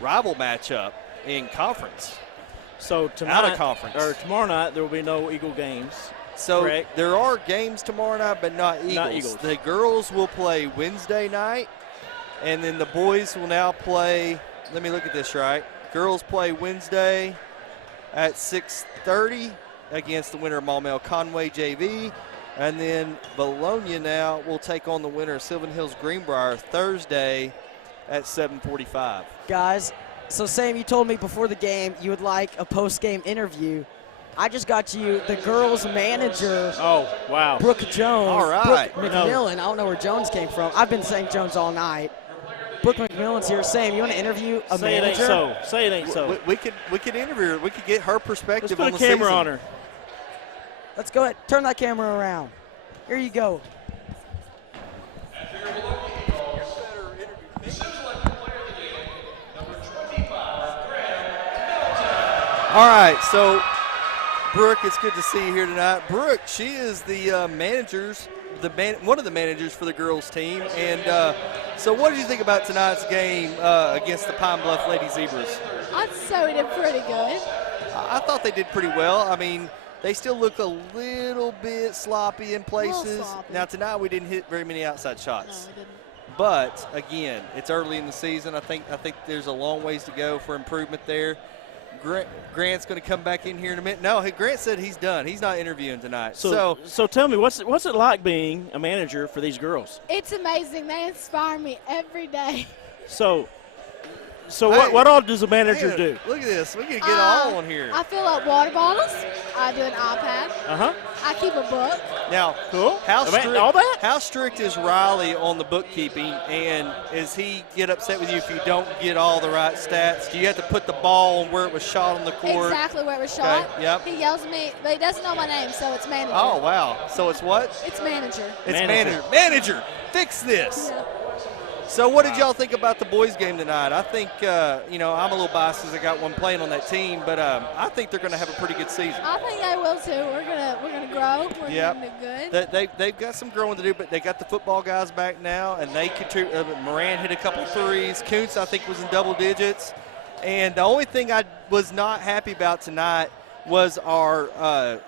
rival matchup in conference. So tonight, out of conference, or tomorrow night, there will be no Eagle games. So correct? There are games tomorrow night, but not Eagles. Not Eagles. The girls will play Wednesday night, and then the boys will now play. Let me look at this right. Girls play Wednesday at 6:30. Against the winner of Maumelle Conway JV. And then Vilonia now will take on the winner of Sylvan Hills Greenbrier Thursday at 7:45. Guys, so Sam, you told me before the game you would like a post-game interview. I just got you the girls' manager. Oh, wow. Brooke Jones. All right. Brooke McMillan. I don't know where Jones came from. I've been saying Jones all night. Brooke McMillan's here. Sam, you want to interview a Say manager? It ain't so. Say it ain't so. We could interview her. We could get her perspective. Let's put on a the camera season. on her. Let's go ahead. Turn that camera around. Here you go. All right, so Brooke, it's good to see you here tonight. Brooke, she is the one of the managers for the girls team. And so what did you think about tonight's game against the Pine Bluff Lady Zebras? I'd say we did pretty good. I thought they did pretty well. I mean, they still look a little bit sloppy in places. Sloppy. Now, tonight we didn't hit very many outside shots. No, we didn't. But, again, it's early in the season. I think there's a long ways to go for improvement there. Grant's going to come back in here in a minute. No, Grant said he's done. He's not interviewing tonight. So tell me, what's it like being a manager for these girls? It's amazing. They inspire me every day. So So Hey. what all does the manager Man, do? Look at this. We can get all on here. I fill up water bottles. I do an iPad. Uh-huh. I keep a book. Now, Cool. how I mean, strict, all that? how strict is Riley on the bookkeeping, and is he get upset with you if you don't get all the right stats? Do you have to put the ball where it was shot on the court? Exactly where it was shot. Okay, yep. He yells at me, but he doesn't know my name, so it's manager. Oh, wow. So it's what? It's manager. It's Manager. Manager, fix this. Yeah. So what did y'all think about the boys' game tonight? I think, I'm a little biased because I got one playing on that team, but I think they're going to have a pretty good season. I think they will too. We're gonna grow. We're Yep. gonna do good. They've got some growing to do, but they got the football guys back now, and they contribute. Moran hit a couple threes. Kuntz, I think, was in double digits. And the only thing I was not happy about tonight was our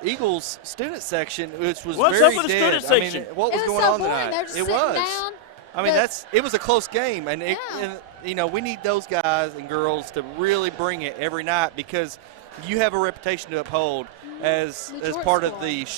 Eagles student section, which was What's very up with the dead. student section? What was It was going so on boring. tonight? They're just It sitting was. down. I mean, The- it was a close game, and, Yeah. we need those guys and girls to really bring it every night because you have a reputation to uphold as The part Jorts of the